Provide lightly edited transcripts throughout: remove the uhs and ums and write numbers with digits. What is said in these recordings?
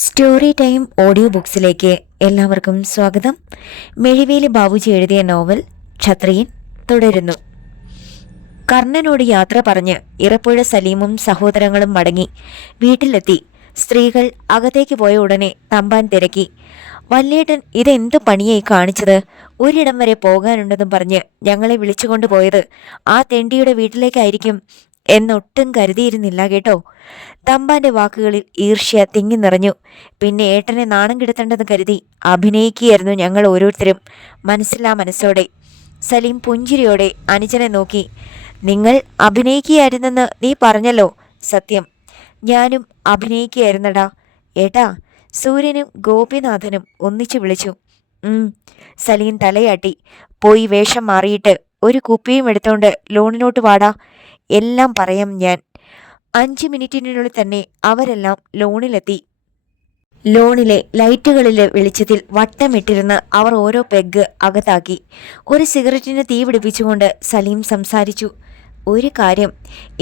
Story time audio ബുക്സിലേക്ക് എല്ലാവർക്കും സ്വാഗതം. മെഴിവേലി ബാബുജി എഴുതിയ നോവൽ ക്ഷത്രിയൻ തുടരുന്നു. കർണനോട് യാത്ര പറഞ്ഞ് ഇറപ്പുഴ സലീമും സഹോദരങ്ങളും മടങ്ങി വീട്ടിലെത്തി. സ്ത്രീകൾ അകത്തേക്ക് പോയ ഉടനെ തമ്പാൻ തിരക്കി. വല്യേട്ടൻ ഇതെന്തു പണിയായി കാണിച്ചത്? ഒരിടം വരെ പോകാനുണ്ടെന്നും പറഞ്ഞ് ഞങ്ങളെ വിളിച്ചുകൊണ്ടുപോയത് ആ തെണ്ടിയുടെ വീട്ടിലേക്കായിരിക്കും എന്നൊട്ടും കരുതിയിരുന്നില്ല കേട്ടോ. തമ്പാന്റെ വാക്കുകളിൽ ഈർഷ്യ തിങ്ങി നിറഞ്ഞു. പിന്നെ ഏട്ടനെ നാണം കെടുത്തേണ്ടെന്ന് കരുതി അഭിനയിക്കുകയായിരുന്നു ഞങ്ങൾ ഓരോരുത്തരും, മനസ്സിലാ മനസ്സോടെ. സലീം പുഞ്ചിരിയോടെ അനുജനെ നോക്കി. നിങ്ങൾ അഭിനയിക്കുകയായിരുന്നെന്ന് നീ പറഞ്ഞല്ലോ. സത്യം, ഞാനും അഭിനയിക്കുകയായിരുന്നടാ. ഏട്ടാ, സൂര്യനും ഗോപിനാഥനും ഒന്നിച്ചു വിളിച്ചു. സലീം തലയാട്ടി. പോയി വേഷം മാറിയിട്ട് ഒരു കുപ്പിയും എടുത്തോണ്ട് ലോണിലോട്ട് വാടാ, എല്ലാം പറയാം ഞാൻ. 5 മിനിറ്റിനുള്ളിൽ തന്നെ അവരെല്ലാം ലോണിലെത്തി. ലോണിലെ ലൈറ്റുകളിലെ വെളിച്ചത്തിൽ വട്ടമിട്ടിരുന്ന് അവർ ഓരോ പെഗ് അകത്താക്കി. ഒരു സിഗരറ്റിന് തീ പിടിപ്പിച്ചുകൊണ്ട് സലീം സംസാരിച്ചു. ഒരു കാര്യം,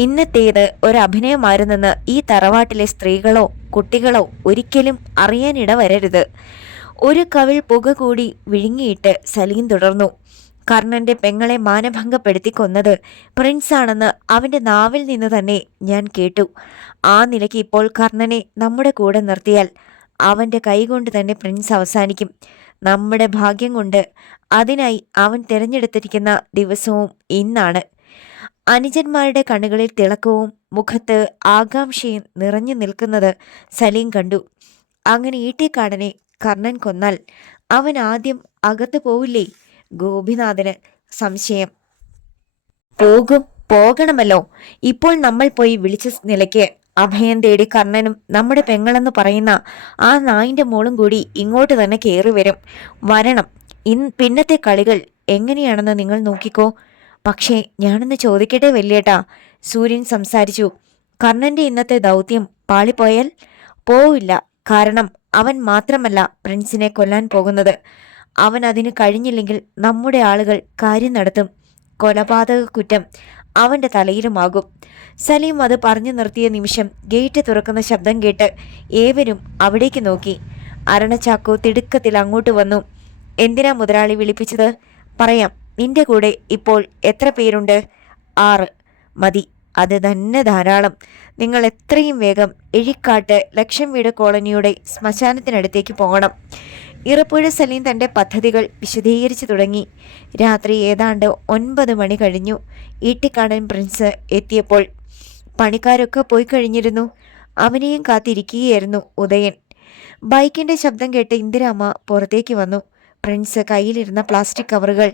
ഇന്നത്തേത് ഒരഭിനയമായിരുന്നെന്ന് ഈ തറവാട്ടിലെ സ്ത്രീകളോ കുട്ടികളോ ഒരിക്കലും അറിയാനിട വരരുത്. ഒരു കവിൾ പുക കൂടി വിഴുങ്ങിയിട്ട് സലീം തുടർന്നു. കർണന്റെ പെങ്ങളെ മാനഭംഗപ്പെടുത്തി കൊന്നത് പ്രിൻസാണെന്ന് അവന്റെ നാവിൽ നിന്ന് തന്നെ ഞാൻ കേട്ടു. ആ നിലയ്ക്ക് ഇപ്പോൾ കർണനെ നമ്മുടെ കൂടെ നിർത്തിയാൽ അവന്റെ കൈകൊണ്ട് തന്നെ പ്രിൻസ് അവസാനിക്കും. നമ്മുടെ ഭാഗ്യം കൊണ്ട് അതിനായി അവൻ തിരഞ്ഞെടുത്തിരിക്കുന്ന ദിവസവും ഇന്നാണ്. അനുജന്മാരുടെ കണ്ണുകളിൽ തിളക്കവും മുഖത്ത് ആകാംക്ഷയും നിറഞ്ഞു നിൽക്കുന്നത് സലീം കണ്ടു. അങ്ങനെ ഈട്ടിക്കാടനെ കർണൻ കൊന്നാൽ അവൻ ആദ്യം അകത്ത് പോവില്ലേ? ഗോപിനാഥന് സംശയം. പോകണമല്ലോ. ഇപ്പോൾ നമ്മൾ പോയി വിളിച്ച നിലയ്ക്ക് അഭയം തേടി കർണനും നമ്മുടെ പെങ്ങളെന്ന് പറയുന്ന ആ നായിന്റെ മോളും കൂടി ഇങ്ങോട്ട് തന്നെ കയറി വരണം. പിന്നത്തെ കളികൾ എങ്ങനെയാണെന്ന് നിങ്ങൾ നോക്കിക്കോ. പക്ഷേ ഞാനൊന്ന് ചോദിക്കട്ടെ വല്യേട്ടാ, സൂര്യൻ സംസാരിച്ചു. കർണന്റെ ഇന്നത്തെ ദൗത്യം പാളിപ്പോയാൽ? പോവില്ല. കാരണം അവൻ മാത്രമല്ല പ്രിൻസിനെ കൊല്ലാൻ പോകുന്നത്. അവൻ അതിന് കഴിഞ്ഞില്ലെങ്കിൽ നമ്മുടെ ആളുകൾ കാര്യം നടത്തും. കൊലപാതക കുറ്റം അവന്റെ തലയിലുമാകും. സലീം അത് പറഞ്ഞു നിർത്തിയ നിമിഷം ഗേറ്റ് തുറക്കുന്ന ശബ്ദം കേട്ട് ഏവരും അവിടേക്ക് നോക്കി. അരണച്ചാക്കോ തിടുക്കത്തിൽ അങ്ങോട്ട് വന്നു. എന്തിനാ മുതലാളി വിളിപ്പിച്ചത്? പറയാം. നിന്റെ കൂടെ ഇപ്പോൾ എത്ര പേരുണ്ട്? 6. മതി, അത് തന്നെ ധാരാളം. നിങ്ങൾ എത്രയും വേഗം എഴിക്കാട്ട് ലക്ഷം വീട് കോളനിയുടെ ശ്മശാനത്തിനടുത്തേക്ക് പോകണം. ഇറപ്പുഴ സലീം തൻ്റെ പദ്ധതികൾ വിശദീകരിച്ചു തുടങ്ങി. രാത്രി ഏതാണ്ട് 9 മണി കഴിഞ്ഞു. ഈട്ടിക്കാടൻ പ്രിൻസ് എത്തിയപ്പോൾ പണിക്കാരൊക്കെ പോയി കഴിഞ്ഞിരുന്നു. അവനെയും കാത്തിരിക്കുകയായിരുന്നു ഉദയൻ. ബൈക്കിൻ്റെ ശബ്ദം കേട്ട് ഇന്ദിരാമ്മ പുറത്തേക്ക് വന്നു. പ്രിൻസ് കയ്യിലിരുന്ന പ്ലാസ്റ്റിക് കവറുകൾ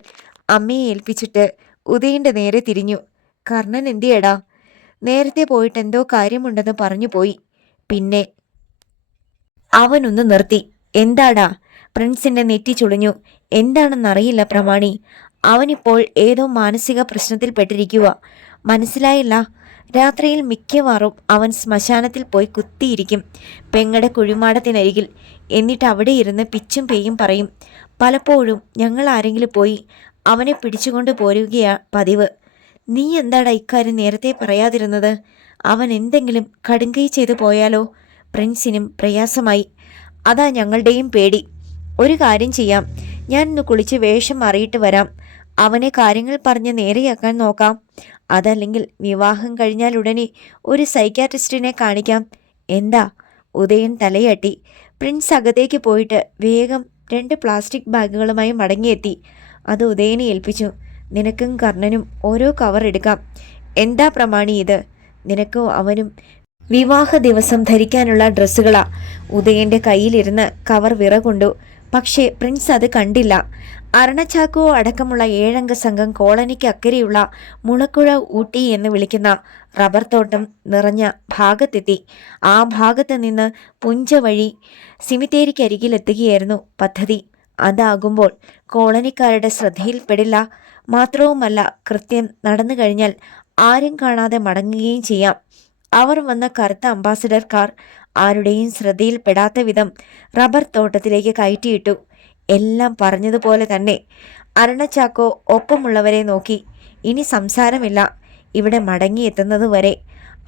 അമ്മയെ ഏൽപ്പിച്ചിട്ട് ഉദയൻ്റെ നേരെ തിരിഞ്ഞു. കർണൻ എന്തിയടാ? നേരത്തെ പോയിട്ട് എന്തോ കാര്യമുണ്ടെന്ന് പറഞ്ഞു പോയി. പിന്നെ അവനൊന്ന് നിർത്തി. എന്താടാ? പ്രിൻസിന്റെ നെറ്റി ചുളിഞ്ഞു. എന്താണെന്നറിയില്ല പ്രമാണി. അവനിപ്പോൾ ഏതോ മാനസിക പ്രശ്നത്തിൽ പെട്ടിരിക്കുക. മനസ്സിലായില്ല? രാത്രിയിൽ മിക്കവാറും അവൻ ശ്മശാനത്തിൽ പോയി കുത്തിയിരിക്കും, പെങ്ങടെ കുഴിമാടത്തിനരികിൽ. എന്നിട്ട് അവിടെ ഇരുന്ന് പിച്ചും പേയും പറയും. പലപ്പോഴും ഞങ്ങൾ ആരെങ്കിലും പോയി അവനെ പിടിച്ചുകൊണ്ട് പോരുകയാ പതിവ്. നീ എന്താടാ ഇക്കാര്യം നേരത്തെ പറയാതിരുന്നത്? അവൻ എന്തെങ്കിലും കടുങ്കൈ ചെയ്തു പോയാലോ? പ്രിൻസിനും പ്രയാസമായി. അതാ ഞങ്ങളുടെയും പേടി. ഒരു കാര്യം ചെയ്യാം, ഞാൻ ഇന്ന് കുളിച്ച് വേഷം മാറിയിട്ട് വരാം. അവനെ കാര്യങ്ങൾ പറഞ്ഞ് നേരെയാക്കാൻ നോക്കാം. അതല്ലെങ്കിൽ വിവാഹം കഴിഞ്ഞാൽ ഉടനെ ഒരു സൈക്യാട്രിസ്റ്റിനെ കാണിക്കാം. എന്താ? ഉദയൻ തലയാട്ടി. പ്രിൻസ് അകത്തേക്ക് പോയിട്ട് വേഗം 2 പ്ലാസ്റ്റിക് ബാഗുകളുമായി മടങ്ങിയെത്തി. അത് ഉദയനെ ഏൽപ്പിച്ചു. നിനക്കും കർണനും ഓരോ കവർ എടുക്കാം. എന്താ പ്രമാണി ഇത്? നിനക്കും അവനും വിവാഹ ദിവസം ധരിക്കാനുള്ള ഡ്രസ്സുകളാ. ഉദയന്റെ കയ്യിലിരുന്ന് കവർ വിറകൊണ്ടു. പക്ഷേ പ്രിൻസ് അത് കണ്ടില്ല. അരണച്ചാക്കോ അടക്കമുള്ള 7 അംഗ സംഘം കോളനിക്ക് അക്കരെയുള്ള മുളക്കുഴ ഊട്ടി എന്ന് വിളിക്കുന്ന റബ്ബർ തോട്ടം നിറഞ്ഞ ഭാഗത്തെത്തി. ആ ഭാഗത്ത് നിന്ന് പുഞ്ച വഴി സിമിത്തേരിക്കരികിലെത്തുകയായിരുന്നു പദ്ധതി. അതാകുമ്പോൾ കോളനിക്കാരുടെ ശ്രദ്ധയിൽപ്പെടില്ല. മാത്രവുമല്ല, കൃത്യം നടന്നു കഴിഞ്ഞാൽ ആരും കാണാതെ മടങ്ങുകയും ചെയ്യാം. അവർ വന്ന കറുത്ത അംബാസഡർ കാർ ആരുടെയും ശ്രദ്ധയിൽപ്പെടാത്ത വിധം റബ്ബർ തോട്ടത്തിലേക്ക് കയറ്റിയിട്ടു. എല്ലാം പറഞ്ഞതുപോലെ തന്നെ. അരണച്ചാക്കോ ഒപ്പമുള്ളവരെ നോക്കി. ഇനി സംസാരമില്ല. ഇവിടെ മടങ്ങിയെത്തുന്നതുവരെ.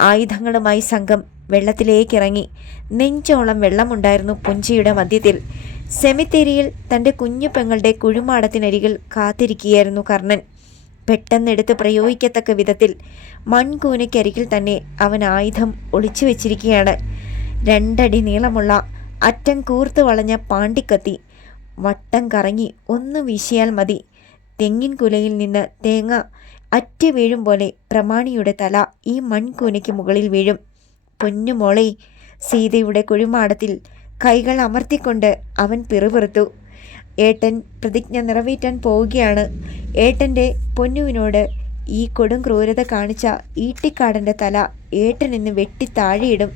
ആയുധങ്ങളുമായി സംഘം വെള്ളത്തിലേക്കിറങ്ങി. നെഞ്ചോളം വെള്ളമുണ്ടായിരുന്നു പുഞ്ചയുടെ മധ്യത്തിൽ. സെമിത്തേരിയിൽ തൻ്റെ കുഞ്ഞു പെങ്ങളുടെ കുഴിമാടത്തിനരികിൽ കാത്തിരിക്കുകയായിരുന്നു കർണൻ. പെട്ടെന്നെടുത്ത് പ്രയോഗിക്കത്തക്ക വിധത്തിൽ മൺകൂനയ്ക്കരികിൽ തന്നെ അവൻ ആയുധം ഒളിച്ചു വെച്ചിരിക്കുകയാണ്. 2 അടി നീളമുള്ള അറ്റം കൂർത്തു വളഞ്ഞ പാണ്ടിക്കത്തി. വട്ടം കറങ്ങി ഒന്ന് വീശിയാൽ മതി, തെങ്ങിൻ കുലയിൽ നിന്ന് തേങ്ങ അറ്റി വീഴും പോലെ പ്രമാണിയുടെ തല ഈ മൺകൂനയ്ക്ക് മുകളിൽ വീഴും. പൊന്നുമോളെ, സീതയുടെ കുഴിമാടത്തിൽ കൈകൾ അമർത്തിക്കൊണ്ട് അവൻ പിറുപിറുത്തു. ഏട്ടൻ പ്രതിജ്ഞ നിറവേറ്റാൻ പോവുകയാണ്. ഏട്ടൻ്റെ പൊന്നുവിനോട് ഈ കൊടും ക്രൂരത കാണിച്ച ഈട്ടിക്കാടൻ്റെ തല ഏട്ടൻ ഇന്ന് വെട്ടി താഴെയിടും.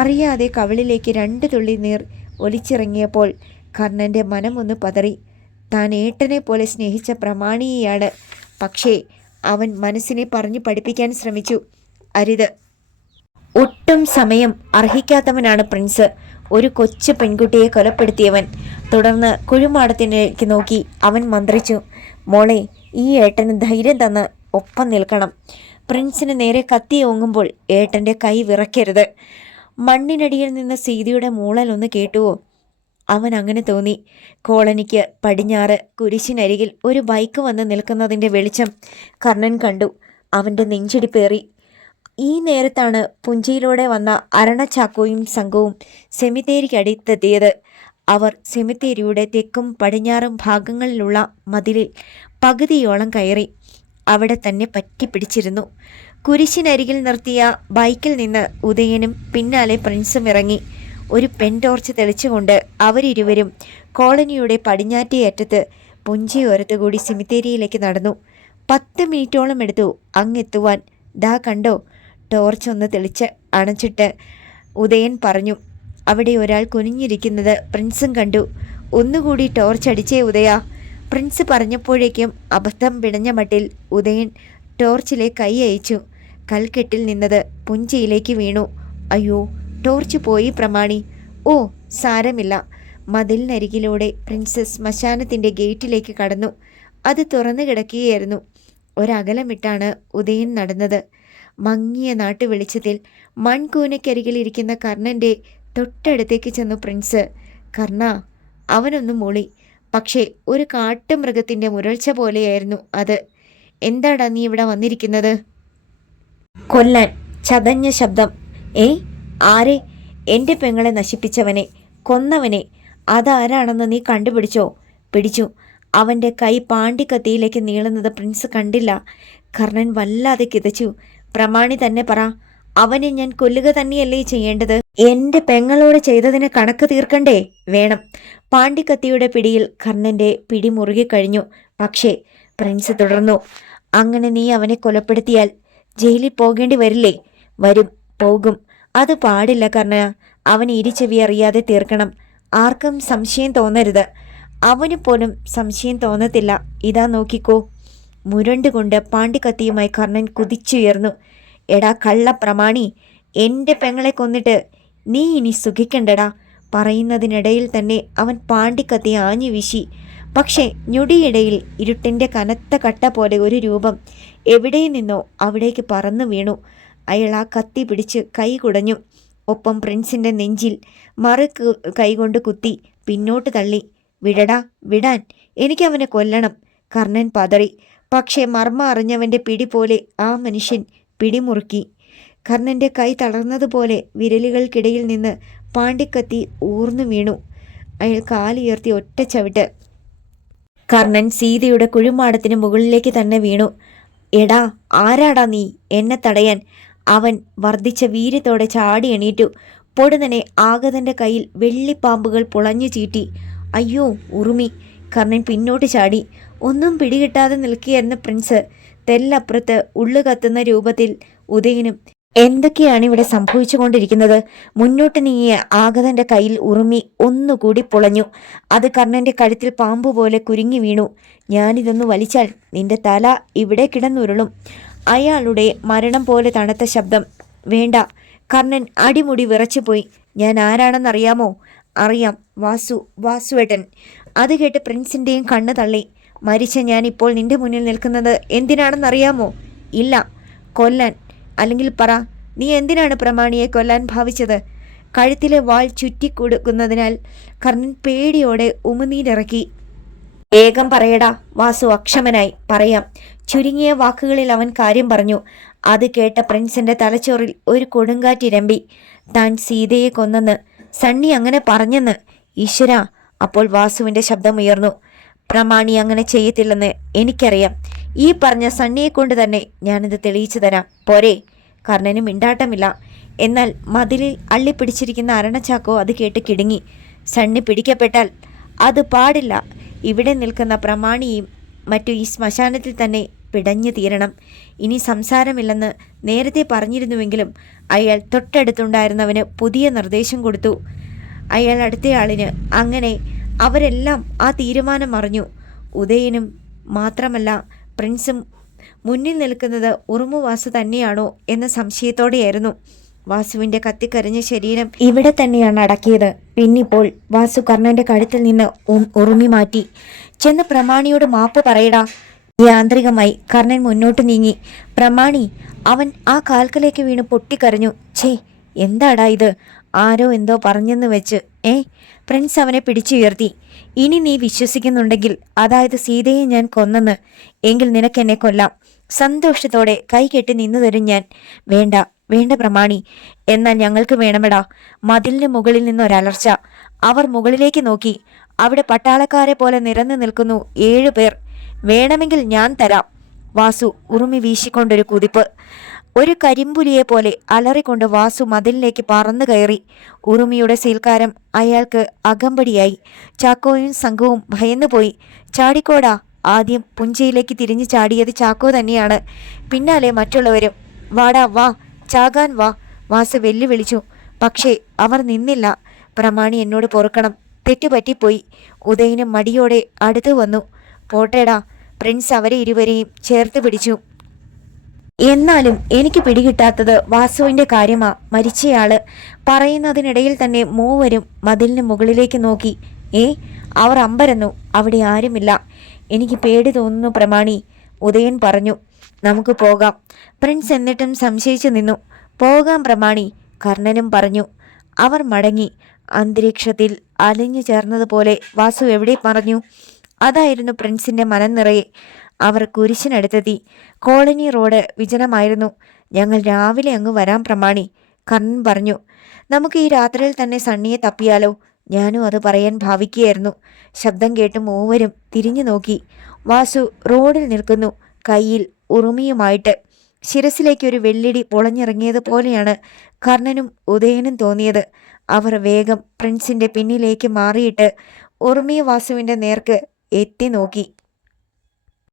അറിയാതെ കവിളിലേക്ക് 2 തുള്ളി നീർ ഒലിച്ചിറങ്ങിയപ്പോൾ കർണൻ്റെ മനമൊന്ന് പതറി. താൻ ഏട്ടനെ പോലെ സ്നേഹിച്ച പ്രമാണിയെയാണ്. പക്ഷേ അവൻ മനസ്സിനെ പറഞ്ഞു പഠിപ്പിക്കാൻ ശ്രമിച്ചു. അരുത്, ഒട്ടും സമയം അർഹിക്കാത്തവനാണ് പ്രിൻസ്. ഒരു കൊച്ചു പെൺകുട്ടിയെ കൊലപ്പെടുത്തിയവൻ. തുടർന്ന് കുഴിമാടത്തിലേക്ക് നോക്കി അവൻ മന്ത്രിച്ചു. മോളെ, ഈ ഏട്ടന് ധൈര്യം തന്ന് ഒപ്പം നിൽക്കണം. പ്രിൻസിന് നേരെ കത്തി ഓങ്ങുമ്പോൾ ഏട്ടൻ്റെ കൈ വിറയ്ക്കരുത്. മണ്ണിനടിയിൽ നിന്ന് സീതയുടെ മൂളലൊന്ന് കേട്ടുവോ? അവൻ അങ്ങനെ തോന്നി. കോളനിക്ക് പടിഞ്ഞാറ് കുരിശിനരികിൽ ഒരു ബൈക്ക് വന്ന് നിൽക്കുന്നതിൻ്റെ വെളിച്ചം കർണൻ കണ്ടു. അവൻ്റെ നെഞ്ചിടിപ്പേറി. ഈ നേരത്താണ് പുഞ്ചയിലൂടെ വന്ന അരണച്ചാക്കോയും സംഘവും സെമിത്തേരിക്കടുത്തെത്തിയത്. അവർ സെമിത്തേരിയുടെ തെക്കും പടിഞ്ഞാറും ഭാഗങ്ങളിലുള്ള മതിലിൽ പകുതിയോളം കയറി. അവിടെ തന്നെ പറ്റിപ്പിടിച്ചിരുന്നു. കുരിശിനരികിൽ നിർത്തിയ ബൈക്കിൽ നിന്ന് ഉദയനും പിന്നാലെ പ്രിൻസും ഇറങ്ങി. ഒരു പെൻ ടോർച്ച് തെളിച്ചുകൊണ്ട് അവരിരുവരും കോളനിയുടെ പടിഞ്ഞാറ്റേ അറ്റത്ത് പുഞ്ചയോരത്തുകൂടി സെമിത്തേരിയിലേക്ക് നടന്നു. 10 മിനിറ്റോളം എടുത്തു അങ്ങെത്തുവാൻ. ദാ കണ്ടോ? ടോർച്ച് ഒന്ന് തെളിച്ച് അണച്ചിട്ട് ഉദയൻ പറഞ്ഞു. അവിടെ ഒരാൾ കുനിഞ്ഞിരിക്കുന്നത് പ്രിൻസും കണ്ടു. ഒന്നുകൂടി ടോർച്ച് അടിച്ചേ ഉദയ. പ്രിൻസ് പറഞ്ഞപ്പോഴേക്കും അബദ്ധം പിടഞ്ഞ മട്ടിൽ ഉദയൻ ടോർച്ചിലെ കൈ അയച്ചു. കൽക്കെട്ടിൽ നിന്നത് പുഞ്ചയിലേക്ക് വീണു. അയ്യോ, ടോർച്ച് പോയി പ്രമാണി. ഓ, സാരമില്ല. മതിലിനരികിലൂടെ പ്രിൻസ് ശ്മശാനത്തിൻ്റെ ഗേറ്റിലേക്ക് കടന്നു. അത് തുറന്നു കിടക്കുകയായിരുന്നു. ഒരകലമിട്ടാണ് ഉദയൻ നടന്നത്. മങ്ങിയ നാട്ടുവെളിച്ചത്തിൽ മൺകൂനയ്ക്കരികിലിരിക്കുന്ന കർണൻ്റെ തൊട്ടടുത്തേക്ക് ചെന്നു പ്രിൻസ്. കർണ, അവനൊന്നും മൂളി. പക്ഷേ ഒരു കാട്ടുമൃഗത്തിൻ്റെ മുരൾച്ച പോലെയായിരുന്നു അത്. എന്താടാ നീ ഇവിടെ വന്നിരിക്കുന്നത്? കൊല്ലാൻ. ചതഞ്ഞ ശബ്ദം. ആരെ? എൻ്റെ പെങ്ങളെ നശിപ്പിച്ചവനെ, കൊന്നവനെ. അതാരാണെന്ന് നീ കണ്ടുപിടിച്ചോ? പിടിച്ചു. അവൻ്റെ കൈ പാണ്ടിക്കത്തിയിലേക്ക് നീളുന്നത് പ്രിൻസ് കണ്ടില്ല. കർണൻ വല്ലാതെ കിതച്ചു. പ്രമാണി തന്നെ പറ, അവനെ ഞാൻ കൊല്ലുക തന്നെയല്ലേ ചെയ്യേണ്ടത്? എൻ്റെ പെങ്ങളോട് ചെയ്തതിന് കണക്ക് തീർക്കണ്ടേ? വേണം. പാണ്ടിക്കത്തിയുടെ പിടിയിൽ കർണൻ്റെ പിടി മുറുകിക്കഴിഞ്ഞു. പക്ഷേ പ്രിൻസ് തുടർന്നു. അങ്ങനെ നീ അവനെ കൊലപ്പെടുത്തിയാൽ ജയിലിൽ പോകേണ്ടി വരില്ലേ? വരും, പോകും. അത് പാടില്ല കർണ. അവൻ ഇരിച്ചെവി അറിയാതെ തീർക്കണം. ആർക്കും സംശയം തോന്നരുത്. അവന് പോലും സംശയം തോന്നത്തില്ല. ഇതാ നോക്കിക്കോ. മുരണ്ടുകൊണ്ട് പാണ്ടിക്കത്തിയുമായി കർണൻ കുതിച്ചുയർന്നു. എടാ കള്ള പ്രമാണി, എൻ്റെ പെങ്ങളെ കൊന്നിട്ട് നീ ഇനി സുഖിക്കണ്ടടാ. പറയുന്നതിനിടയിൽ തന്നെ അവൻ പാണ്ടിക്കത്തി ആഞ്ഞു വീശി. പക്ഷേ ഞൊടിയിടയിൽ ഇരുട്ടിൻ്റെ കനത്ത കട്ട പോലെ ഒരു രൂപം എവിടെ നിന്നോ അവിടേക്ക് പറന്നു വീണു. അയാൾ ആ കത്തി പിടിച്ച് കൈ കുടഞ്ഞു. ഒപ്പം പ്രിൻസിൻ്റെ നെഞ്ചിൽ കൈകൊണ്ട് കുത്തി പിന്നോട്ട് തള്ളി. വിടടാ, വിടാൻ. എനിക്കവനെ കൊല്ലണം. കർണൻ പതറി. പക്ഷേ മർമ്മ അറിഞ്ഞവൻ്റെ പിടി പോലെ ആ മനുഷ്യൻ പിടിമുറുക്കി. കർണൻ്റെ കൈ തളർന്നതുപോലെ വിരലുകൾക്കിടയിൽ നിന്ന് പാണ്ടിക്കത്തി ഊർന്നു വീണു. അയാൾ കാലുയർത്തി ഒറ്റ ചവിട്ട്. കർണൻ സീതയുടെ കുഴിമാടത്തിന് മുകളിലേക്ക് തന്നെ വീണു. എടാ, ആരാടാ നീ എന്നെ തടയാൻ? അവൻ വർദ്ധിച്ച വീര്യത്തോടെ ചാടി എണീറ്റു. പൊടുന്നനെ ആഗതൻ്റെ കയ്യിൽ വെള്ളിപ്പാമ്പുകൾ പുളഞ്ഞു ചീറ്റി. അയ്യോ, ഉറുമി. കർണൻ പിന്നോട്ട് ചാടി. ഒന്നും പിടികിട്ടാതെ നിൽക്കുകയായിരുന്ന പ്രിൻസ്. തെല്ലപ്പുറത്ത് ഉള്ളു കത്തുന്ന രൂപത്തിൽ ഉദയനും. എന്തൊക്കെയാണ് ഇവിടെ സംഭവിച്ചുകൊണ്ടിരിക്കുന്നത്? മുന്നോട്ട് നീങ്ങിയ ആഗതൻ്റെ കയ്യിൽ ഉറുമി ഒന്നുകൂടി പുളഞ്ഞു. അത് കർണൻ്റെ കഴുത്തിൽ പാമ്പ് പോലെ കുരുങ്ങി വീണു. ഞാനിതൊന്ന് വലിച്ചാൽ നിന്റെ തല ഇവിടെ കിടന്നുരുളും. അയാളുടെ മരണം പോലെ തണുത്ത ശബ്ദം. വേണ്ട. കർണൻ അടിമുടി വിറച്ചുപോയി. ഞാൻ ആരാണെന്നറിയാമോ? അറിയാം, വാസുവേട്ടൻ. അത് കേട്ട് പ്രിൻസിൻ്റെയും കണ്ണ് തള്ളി. മരിച്ച ഞാനിപ്പോൾ നിന്റെ മുന്നിൽ നിൽക്കുന്നത് എന്തിനാണെന്നറിയാമോ? ഇല്ല, കൊല്ലാൻ. അല്ലെങ്കിൽ പറ, നീ എന്തിനാണ് പ്രമാണിയെ കൊല്ലാൻ ഭാവിച്ചത്? കഴുത്തിലെ വാൾ ചുറ്റിക്കൊടുക്കുന്നതിനാൽ കർണൻ പേടിയോടെ ഉമിനീരിറക്കി. വേഗം പറയടാ. വാസു അക്ഷമനായി. പറയാം. ചുരുങ്ങിയ വാക്കുകളിൽ അവൻ കാര്യം പറഞ്ഞു. അത് കേട്ട പ്രിൻസിന്റെ തലച്ചോറിൽ ഒരു കൊടുങ്കാറ്റിരമ്പി. താൻ സീതയെ കൊന്നെന്ന് സണ്ണി അങ്ങനെ പറഞ്ഞെന്ന്. ഈശ്വര! അപ്പോൾ വാസുവിന്റെ ശബ്ദമുയർന്നു. പ്രമാണി അങ്ങനെ ചെയ്യത്തില്ലെന്ന് എനിക്കറിയാം. ഈ പറഞ്ഞ സണ്ണിയെ കൊണ്ട് തന്നെ ഞാനിത് തെളിയിച്ചു തരാം. പോരെ? കർണന് മിണ്ടാട്ടമില്ല. എന്നാൽ മതിലിൽ അള്ളിപ്പിടിച്ചിരിക്കുന്ന അരണച്ചാക്കോ അത് കേട്ട് കിടുങ്ങി. സണ്ണി പിടിക്കപ്പെട്ടാൽ അത് പാടില്ല. ഇവിടെ നിൽക്കുന്ന പ്രമാണിയും മറ്റു ഈ ശ്മശാനത്തിൽ തന്നെ പിടഞ്ഞു തീരണം. ഇനി സംസാരമില്ലെന്ന് നേരത്തെ പറഞ്ഞിരുന്നുവെങ്കിലും അയാൾ തൊട്ടടുത്തുണ്ടായിരുന്നവന് പുതിയ നിർദ്ദേശം കൊടുത്തു. അയാൾ അടുത്തയാളിന്. അങ്ങനെ അവരെല്ലാം ആ തീരുമാനം അറിഞ്ഞു. ഉദയനും മാത്രമല്ല പ്രിൻസും മുന്നിൽ നിൽക്കുന്നത് ഉറുമുവാസു തന്നെയാണോ എന്ന സംശയത്തോടെയായിരുന്നു. വാസുവിന്റെ കത്തിക്കരിഞ്ഞ ശരീരം ഇവിടെ തന്നെയാണ് അടക്കിയത്. പിന്നിപ്പോൾ വാസു കർണന്റെ കഴുത്തിൽ നിന്ന് ഉറുമി മാറ്റി. ചെന്ന് പ്രമാണിയോട് മാപ്പ് പറയടാ. യാന്ത്രികമായി കർണൻ മുന്നോട്ട് നീങ്ങി. പ്രമാണി! അവൻ ആ കാൽക്കലേക്ക് വീണ് പൊട്ടിക്കരഞ്ഞു. ഛേ, എന്താടാ ഇത്? ആരോ എന്തോ പറഞ്ഞെന്ന് വെച്ച് പ്രിൻസ് അവനെ പിടിച്ചുയർത്തി. ഇനി നീ വിശ്വസിക്കുന്നുണ്ടെങ്കിൽ, അതായത് സീതയെ ഞാൻ കൊന്നെന്ന്, എങ്കിൽ നിനക്കെന്നെ കൊല്ലാം. സന്തോഷത്തോടെ കൈകെട്ടി നിന്നു തരും ഞാൻ. വേണ്ട വേണ്ട പ്രമാണി. എന്നാൽ ഞങ്ങൾക്ക് വേണമെടാ. മതിലിന് മുകളിൽ നിന്നൊരലർച്ച. അവർ മുകളിലേക്ക് നോക്കി. അവിടെ പട്ടാളക്കാരെ പോലെ നിരന്നു നിൽക്കുന്നു 7 പേർ. വേണമെങ്കിൽ ഞാൻ തരാം. വാസു ഉറുമി വീശിക്കൊണ്ടൊരു കുതിപ്പ്. ഒരു കരിമ്പുലിയെ പോലെ അലറിക്കൊണ്ട് വാസു മതിലിലേക്ക് പറന്നു കയറി. ഉറുമിയുടെ സീൽക്കാരം അയാൾക്ക് അകമ്പടിയായി. ചാക്കോയും സംഘവും ഭയന്നുപോയി. ചാടിക്കോടാ. ആദ്യം പുഞ്ചയിലേക്ക് തിരിഞ്ഞു ചാടിയത് ചാക്കോ തന്നെയാണ്. പിന്നാലെ മറ്റുള്ളവരും. വാടാ വാ, ചാകാൻ വാ, വാസു വെല്ലുവിളിച്ചു. പക്ഷേ അവർ നിന്നില്ല. പ്രമാണി എന്നോട് പൊറുക്കണം, തെറ്റുപറ്റിപ്പോയി. ഉദയനും മടിയോടെ അടുത്തു വന്നു. പോട്ടേടാ. പ്രിൻസ് അവരെ ഇരുവരെയും ചേർത്ത് പിടിച്ചു. എന്നാലും എനിക്ക് പിടികിട്ടാത്തത് വാസുവിന്റെ കാര്യമാ. മരിച്ചയാള് പറയുന്നതിനിടയിൽ തന്നെ മൂവരും മതിലിന് മുകളിലേക്ക് നോക്കി. അവർ അമ്പരന്നു. അവിടെ ആരുമില്ല. എനിക്ക് പേടി തോന്നുന്നു പ്രമാണി, ഉദയൻ പറഞ്ഞു. നമുക്ക് പോകാം. പ്രിൻസ് എന്നിട്ടും സംശയിച്ചു നിന്നു. പോകാം പ്രമാണി, കർണനും പറഞ്ഞു. അവർ മടങ്ങി. അന്തരീക്ഷത്തിൽ അലിഞ്ഞു ചേർന്നതുപോലെ വാസു എവിടെ പറഞ്ഞു? അതായിരുന്നു പ്രിൻസിന്റെ മനം നിറയെ. അവർ കുരിശിനടുത്തെത്തി. കോളനി റോഡ് വിജനമായിരുന്നു. ഞങ്ങൾ രാവിലെ അങ്ങ് വരാം പ്രമാണി, കർണൻ പറഞ്ഞു. നമുക്ക് ഈ രാത്രിയിൽ തന്നെ സണ്ണിയെ തപ്പിയാലോ? ഞാനും അത് പറയാൻ ഭാവിക്കുകയായിരുന്നു. ശബ്ദം കേട്ട് മൂവരും തിരിഞ്ഞു നോക്കി. വാസു റോഡിൽ നിൽക്കുന്നു, കയ്യിൽ ഉറുമിയുമായിട്ട്. ശിരസിലേക്ക് ഒരു വെള്ളിടി പൊളഞ്ഞിറങ്ങിയതുപോലെയാണ് കർണനും ഉദയനും തോന്നിയത്. അവർ വേഗം പ്രിൻസിന്റെ പിന്നിലേക്ക് മാറിയിട്ട് ഉറുമിയ വാസുവിന്റെ നേർക്ക് എത്തി നോക്കി.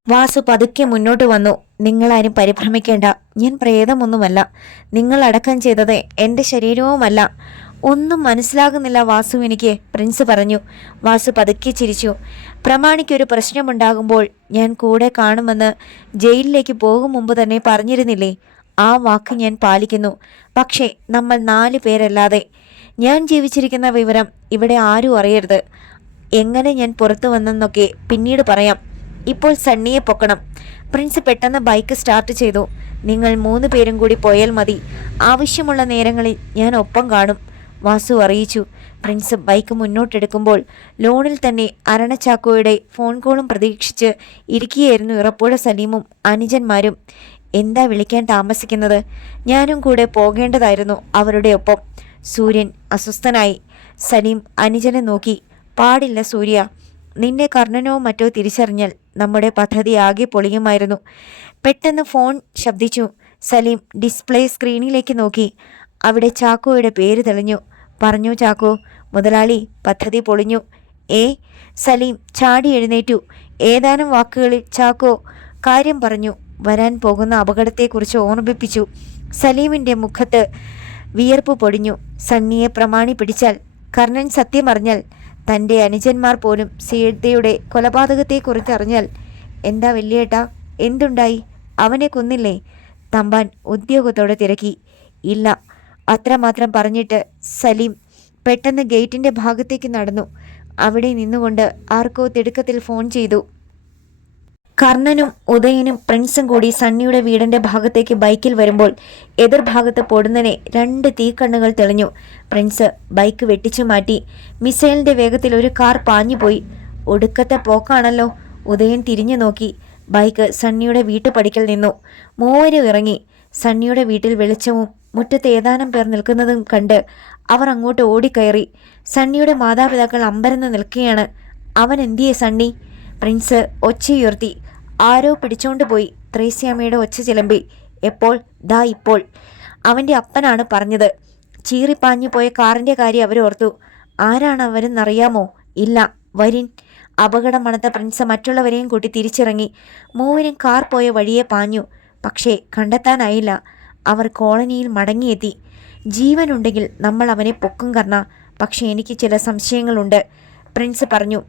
വാസു പതുക്കെ മുന്നോട്ട് വന്നു. നിങ്ങളാരും പരിഭ്രമിക്കേണ്ട. ഞാൻ പ്രേതമൊന്നുമല്ല. നിങ്ങൾ അടക്കം ചെയ്തത് എൻ്റെ ശരീരവുമല്ല. ഒന്നും മനസ്സിലാകുന്നില്ല വാസു എനിക്ക്, പ്രിൻസ് പറഞ്ഞു. വാസു പതുക്കെ ചിരിച്ചു. പ്രമാണിക്കൊരു പ്രശ്നമുണ്ടാകുമ്പോൾ ഞാൻ കൂടെ കാണുമെന്ന് ജയിലിലേക്ക് പോകും മുമ്പ് തന്നെ പറഞ്ഞിരുന്നില്ലേ? ആ വാക്ക് ഞാൻ പാലിക്കുന്നു. പക്ഷേ നമ്മൾ 4 പേരല്ലാതെ. ഞാൻ ജീവിച്ചിരിക്കുന്ന വിവരം ഇവിടെ ആരും അറിയരുത്. എങ്ങനെ ഞാൻ പുറത്തു വന്നെന്നൊക്കെ പിന്നീട് പറയാം. ഇപ്പോൾ സണ്ണിയെ പൊക്കണം. പ്രിൻസ് പെട്ടെന്ന് ബൈക്ക് സ്റ്റാർട്ട് ചെയ്തു. നിങ്ങൾ 3 പേരും കൂടി പോയാൽ മതി. ആവശ്യമുള്ള നേരങ്ങളിൽ ഞാൻ ഒപ്പം കാണും, വാസു അറിയിച്ചു. പ്രിൻസ് ബൈക്ക് മുന്നോട്ടെടുക്കുമ്പോൾ ലോണിൽ തന്നെ അരണച്ചാക്കോയുടെ ഫോൺ കോളും പ്രതീക്ഷിച്ച് ഇരിക്കുകയായിരുന്നു ഇറപ്പുഴ സലീമും അനുജന്മാരും. എന്താ വിളിക്കാൻ താമസിക്കുന്നത്? ഞാനും കൂടെ പോകേണ്ടതായിരുന്നു അവരുടെ ഒപ്പം. സൂര്യൻ അസ്വസ്ഥനായി. സലീം അനുജനെ നോക്കി. പാടില്ല സൂര്യ, നിന്നെ കർണനോ മറ്റോ തിരിച്ചറിഞ്ഞാൽ നമ്മുടെ പദ്ധതി ആകെ പൊളിയുമായിരുന്നു. പെട്ടെന്ന് ഫോൺ ശബ്ദിച്ചു. സലീം ഡിസ്പ്ലേ സ്ക്രീനിലേക്ക് നോക്കി. അവിടെ ചാക്കോയുടെ പേര് തെളിഞ്ഞു. പറഞ്ഞു ചാക്കോ. മുതലാളി, പദ്ധതി പൊളിഞ്ഞു. സലീം ചാടി എഴുന്നേറ്റു. ഏതാനും വാക്കുകളിൽ ചാക്കോ കാര്യം പറഞ്ഞു. വരാൻ പോകുന്ന അപകടത്തെക്കുറിച്ച് ഓർമ്മിപ്പിച്ചു. സലീമിൻ്റെ മുഖത്ത് വിയർപ്പ് പൊടിഞ്ഞു. സണ്ണിയെ പ്രമാണി പിടിച്ചാൽ, കർണൻ സത്യം അറിഞ്ഞാൽ, തൻ്റെ അനുജന്മാർ പോലും സീതയുടെ കൊലപാതകത്തെക്കുറിച്ച് അറിഞ്ഞാൽ, എന്താ വലിയേട്ടാ, എന്തുണ്ടായി? അവനെ കൊന്നില്ലേ? തമ്പാൻ ഉദ്യോഗത്തോടെ തിരക്കി. ഇല്ല, അത്രമാത്രം പറഞ്ഞിട്ട് സലീം പെട്ടെന്ന് ഗേറ്റിൻ്റെ ഭാഗത്തേക്ക് നടന്നു. അവിടെ നിന്നുകൊണ്ട് ആർക്കോ തിടുക്കത്തിൽ ഫോൺ ചെയ്തു. കർണനും ഉദയനും പ്രിൻസും കൂടി സണ്ണിയുടെ വീടിന്റെ ഭാഗത്തേക്ക് ബൈക്കിൽ വരുമ്പോൾ എതിർഭാഗത്ത് പൊടുന്നനെ 2 തീക്കണ്ണുകൾ തെളിഞ്ഞു. പ്രിൻസ് ബൈക്ക് വെട്ടിച്ചു മാറ്റി. മിസൈലിന്റെ വേഗത്തിൽ ഒരു കാർ പാഞ്ഞുപോയി. ഒടുക്കത്തെ പോക്കാണല്ലോ. ഉദയൻ തിരിഞ്ഞു നോക്കി. ബൈക്ക് സണ്ണിയുടെ വീട്ടുപടിക്കൽ നിന്നു. മൂവരും ഇറങ്ങി. സണ്ണിയുടെ വീട്ടിൽ വെളിച്ചവും മുറ്റത്ത് ഏതാനും പേർ നിൽക്കുന്നതും കണ്ട് അവർ അങ്ങോട്ട് ഓടിക്കയറി. സണ്ണിയുടെ മാതാപിതാക്കൾ അമ്പരന്ന് നിൽക്കുകയാണ്. അവൻ എന്തിയെ സണ്ണി? പ്രിൻസ് ഒച്ചയുയർത്തി. ആരോ പിടിച്ചോണ്ട് പോയി. ത്രേസ്യാമ്മയുടെ ഒച്ച ചിലമ്പി. എപ്പോൾ? ദാ ഇപ്പോൾ. അവൻ്റെ അപ്പനാണ് പറഞ്ഞത്. ചീറിപ്പാഞ്ഞു പോയ കാറിൻ്റെ കാര്യം അവരോർത്തു. ആരാണ് അവരെന്നറിയാമോ? ഇല്ല, വരിൻ. അപകടം മണത്ത പ്രിൻസ് മറ്റുള്ളവരെയും കൂട്ടി തിരിച്ചിറങ്ങി. മൂവരും കാർ പോയ വഴിയെ പാഞ്ഞു. പക്ഷേ കണ്ടെത്താനായില്ല. അവർ കോളനിയിൽ മടങ്ങിയെത്തി. ജീവനുണ്ടെങ്കിൽ നമ്മൾ അവനെ പൊക്കും കർണ. പക്ഷേ എനിക്ക് ചില സംശയങ്ങളുണ്ട്, പ്രിൻസ് പറഞ്ഞു.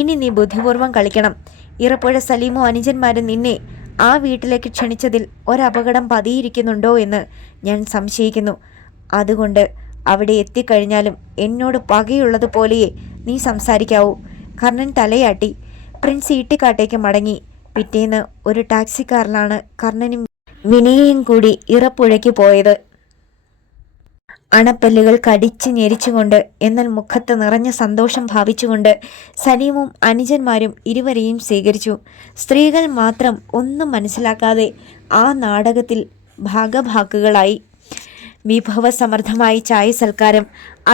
ഇനി നീ ബുദ്ധിപൂർവ്വം കളിക്കണം. ഇറപ്പുഴ സലീമോ അനുജന്മാരും നിന്നെ ആ വീട്ടിലേക്ക് ക്ഷണിച്ചതിൽ ഒരപകടം പതിയിരിക്കുന്നുണ്ടോ എന്ന് ഞാൻ സംശയിക്കുന്നു. അതുകൊണ്ട് അവിടെ എത്തിക്കഴിഞ്ഞാലും എന്നോട് പകയുള്ളതുപോലെയേ നീ സംസാരിക്കാവൂ. കർണൻ തലയാട്ടി. പ്രിൻസ് ഈട്ടിക്കാട്ടേക്ക് മടങ്ങി. പിറ്റേന്ന് ഒരു ടാക്സിക്കാറിലാണ് കർണനും വിനയയും കൂടി ഇറപ്പുഴയ്ക്ക് പോയത്. അണപ്പല്ലുകൾ കടിച്ച് ഞെരിച്ചുകൊണ്ട്, എന്നാൽ മുഖത്ത് നിറഞ്ഞ സന്തോഷം ഭാവിച്ചുകൊണ്ട് സലീമും അനുജന്മാരും ഇരുവരെയും സ്വീകരിച്ചു. സ്ത്രീകൾ മാത്രം ഒന്നും മനസ്സിലാക്കാതെ ആ നാടകത്തിൽ ഭാഗഭാക്കുകളായി. വിഭവസമൃദ്ധമായി ചായ സൽക്കാരം.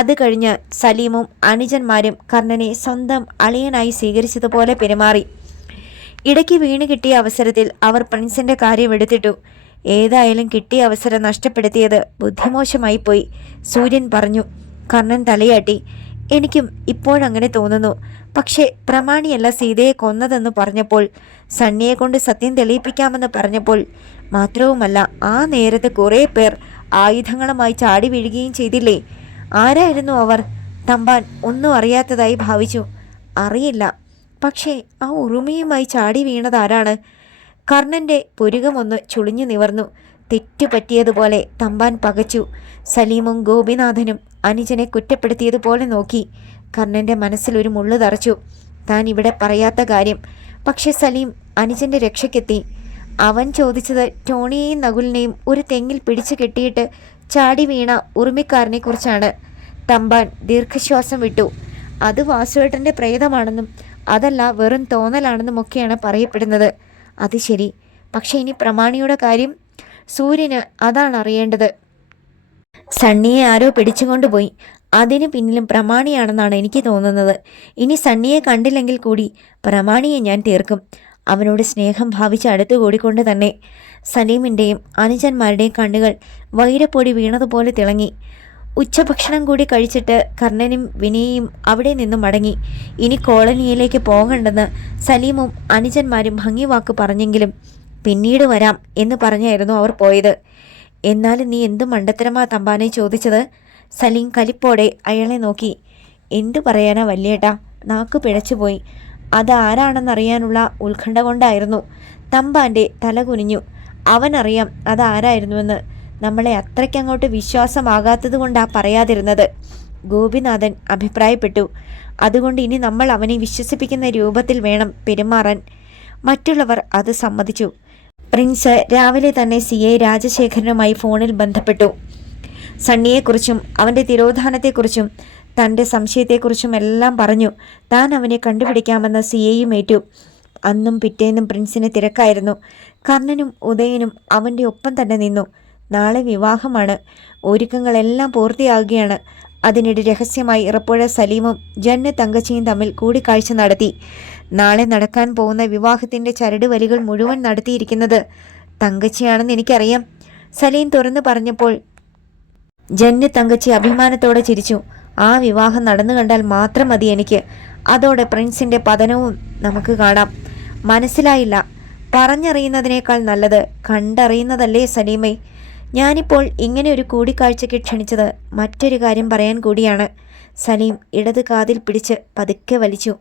അത് കഴിഞ്ഞ് സലീമും അനുജന്മാരും കർണനെ സ്വന്തം അളിയനായി സ്വീകരിച്ചതുപോലെ പെരുമാറി. ഇടയ്ക്ക് വീണ് കിട്ടിയ അവസരത്തിൽ അവർ പ്രിൻസിന്റെ കാര്യം എടുത്തിട്ടു. ഏതായാലും കിട്ടിയ അവസരം നഷ്ടപ്പെടുത്തിയത് ബുദ്ധിമോശമായി പോയി, സൂര്യൻ പറഞ്ഞു. കർണൻ തലയാട്ടി. എനിക്കും ഇപ്പോഴങ്ങനെ തോന്നുന്നു. പക്ഷേ പ്രമാണിയല്ല സീതയെ കൊന്നതെന്ന് പറഞ്ഞപ്പോൾ, സണ്ണിയെ കൊണ്ട് സത്യം തെളിയിപ്പിക്കാമെന്ന് പറഞ്ഞപ്പോൾ, മാത്രവുമല്ല ആ നേരത്തെ കുറേ പേർ ആയുധങ്ങളുമായി ചാടി വീഴുകയും ചെയ്തില്ലേ? ആരായിരുന്നു അവർ? തമ്പാൻ ഒന്നും അറിയാത്തതായി ഭാവിച്ചു. അറിയില്ല, പക്ഷേ ആ ഉറുമിയുമായി ചാടി വീണതാരാണ്? കർണൻ്റെ പുരുകമൊന്ന് ചുളിഞ്ഞു നിവർന്നു. തെറ്റുപറ്റിയതുപോലെ തമ്പാൻ പകച്ചു. സലീമും ഗോപിനാഥനും അനുജനെ കുറ്റപ്പെടുത്തിയതുപോലെ നോക്കി. കർണൻ്റെ മനസ്സിലൊരു മുള്ളു തറച്ചു. താൻ ഇവിടെ പറയാത്ത കാര്യം. പക്ഷെ സലീം അനുജൻ്റെ രക്ഷയ്ക്കെത്തി. അവൻ ചോദിച്ചത് ടോണിയെയും നകുലിനെയും ഒരു തെങ്ങിൽ പിടിച്ചു കെട്ടിയിട്ട് ചാടി വീണ ഉറുമിക്കാരനെ കുറിച്ചാണ്. തമ്പാൻ ദീർഘശ്വാസം വിട്ടു. അത് വാസുവേട്ടൻ്റെ പ്രേതമാണെന്നും അതല്ല വെറും തോന്നലാണെന്നുമൊക്കെയാണ് പറയപ്പെടുന്നത്. അത് ശരി. പക്ഷെ ഇനി പ്രമാണിയുടെ കാര്യം? സൂര്യന് അതാണ് അറിയേണ്ടത്. സണ്ണിയെ ആരോ പിടിച്ചുകൊണ്ടുപോയി. അതിന് പിന്നിലും പ്രമാണിയാണെന്നാണ് എനിക്ക് തോന്നുന്നത്. ഇനി സണ്ണിയെ കണ്ടില്ലെങ്കിൽ കൂടി പ്രമാണിയെ ഞാൻ തീർക്കും. അവനോട് സ്നേഹം ഭാവിച്ച് അടുത്തു കൂടിക്കൊണ്ട് തന്നെ. സലീമിൻ്റെയും അനുജന്മാരുടെയും കണ്ണുകൾ വൈരപ്പൊടി വീണതുപോലെ തിളങ്ങി. ഉച്ചഭക്ഷണം കൂടി കഴിച്ചിട്ട് കർണനും വിനയയും അവിടെ നിന്നും മടങ്ങി. ഇനി കോളനിയിലേക്ക് പോകണ്ടെന്ന് സലീമും അനുജന്മാരും ഭംഗിവാക്ക് പറഞ്ഞെങ്കിലും പിന്നീട് വരാം എന്ന് പറഞ്ഞായിരുന്നു അവർ പോയത്. എന്നാലും നീ എന്തു മണ്ടത്തരമാ തമ്പാനെ ചോദിച്ചത്? സലീം കലിപ്പോടെ അയാളെ നോക്കി. എന്തു പറയാനാ വല്യേട്ടാ, നാക്കു പിഴച്ചുപോയി. അതാരാണെന്നറിയാനുള്ള ഉത്കണ്ഠ കൊണ്ടായിരുന്നു. തമ്പാൻ്റെ തല കുനിഞ്ഞു. അവനറിയാം അതാരായിരുന്നുവെന്ന്. നമ്മളെ അത്രയ്ക്കങ്ങോട്ട് വിശ്വാസമാകാത്തത് കൊണ്ടാ പറയാതിരുന്നത്, ഗോപിനാഥൻ അഭിപ്രായപ്പെട്ടു. അതുകൊണ്ട് ഇനി നമ്മൾ അവനെ വിശ്വസിപ്പിക്കുന്ന രൂപത്തിൽ വേണം പെരുമാറാൻ. മറ്റുള്ളവർ അത് സമ്മതിച്ചു. പ്രിൻസ് രാവിലെ തന്നെ CI രാജശേഖരനുമായി ഫോണിൽ ബന്ധപ്പെട്ടു. സണ്ണിയെക്കുറിച്ചും അവൻ്റെ തിരോധാനത്തെക്കുറിച്ചും തൻ്റെ സംശയത്തെക്കുറിച്ചും എല്ലാം പറഞ്ഞു. താൻ അവനെ കണ്ടുപിടിക്കാമെന്ന് CIയും ഏറ്റു. അന്നും പിറ്റേന്നും പ്രിൻസിന് തിരക്കായിരുന്നു. കർണനും ഉദയനും അവൻ്റെ ഒപ്പം തന്നെ നിന്നു. നാളെ വിവാഹമാണ്. ഒരുക്കങ്ങളെല്ലാം പൂർത്തിയാകുകയാണ്. അതിനിടെ രഹസ്യമായി ഇറപ്പുഴ സലീമും ജന്ന തങ്കച്ചിയും തമ്മിൽ കൂടിക്കാഴ്ച നടത്തി. നാളെ നടക്കാൻ പോകുന്ന വിവാഹത്തിൻ്റെ ചരടുവലികൾ മുഴുവൻ നടത്തിയിരിക്കുന്നത് തങ്കച്ചിയാണെന്ന് എനിക്കറിയാം, സലീം തുറന്നു പറഞ്ഞപ്പോൾ ജന്ന തങ്കച്ചി അഭിമാനത്തോടെ ചിരിച്ചു. ആ വിവാഹം നടന്നു കണ്ടാൽ മാത്രം മതി എനിക്ക്. അതോടെ പ്രിൻസിൻ്റെ പതനവും നമുക്ക് കാണാം. മനസ്സിലായില്ല? പറഞ്ഞറിയുന്നതിനേക്കാൾ നല്ലത് കണ്ടറിയുന്നതല്ലേ സലീമേ? ഞാനിപ്പോൾ ഇങ്ങനെ ഒരു കൂടിക്കാഴ്ചയ്ക്ക് ക്ഷണിച്ചത് മറ്റൊരു കാര്യം പറയാൻ കൂടിയാണ്. സലീം ഇടത് കാതിൽ പിടിച്ച് പതുക്കെ വലിച്ചു.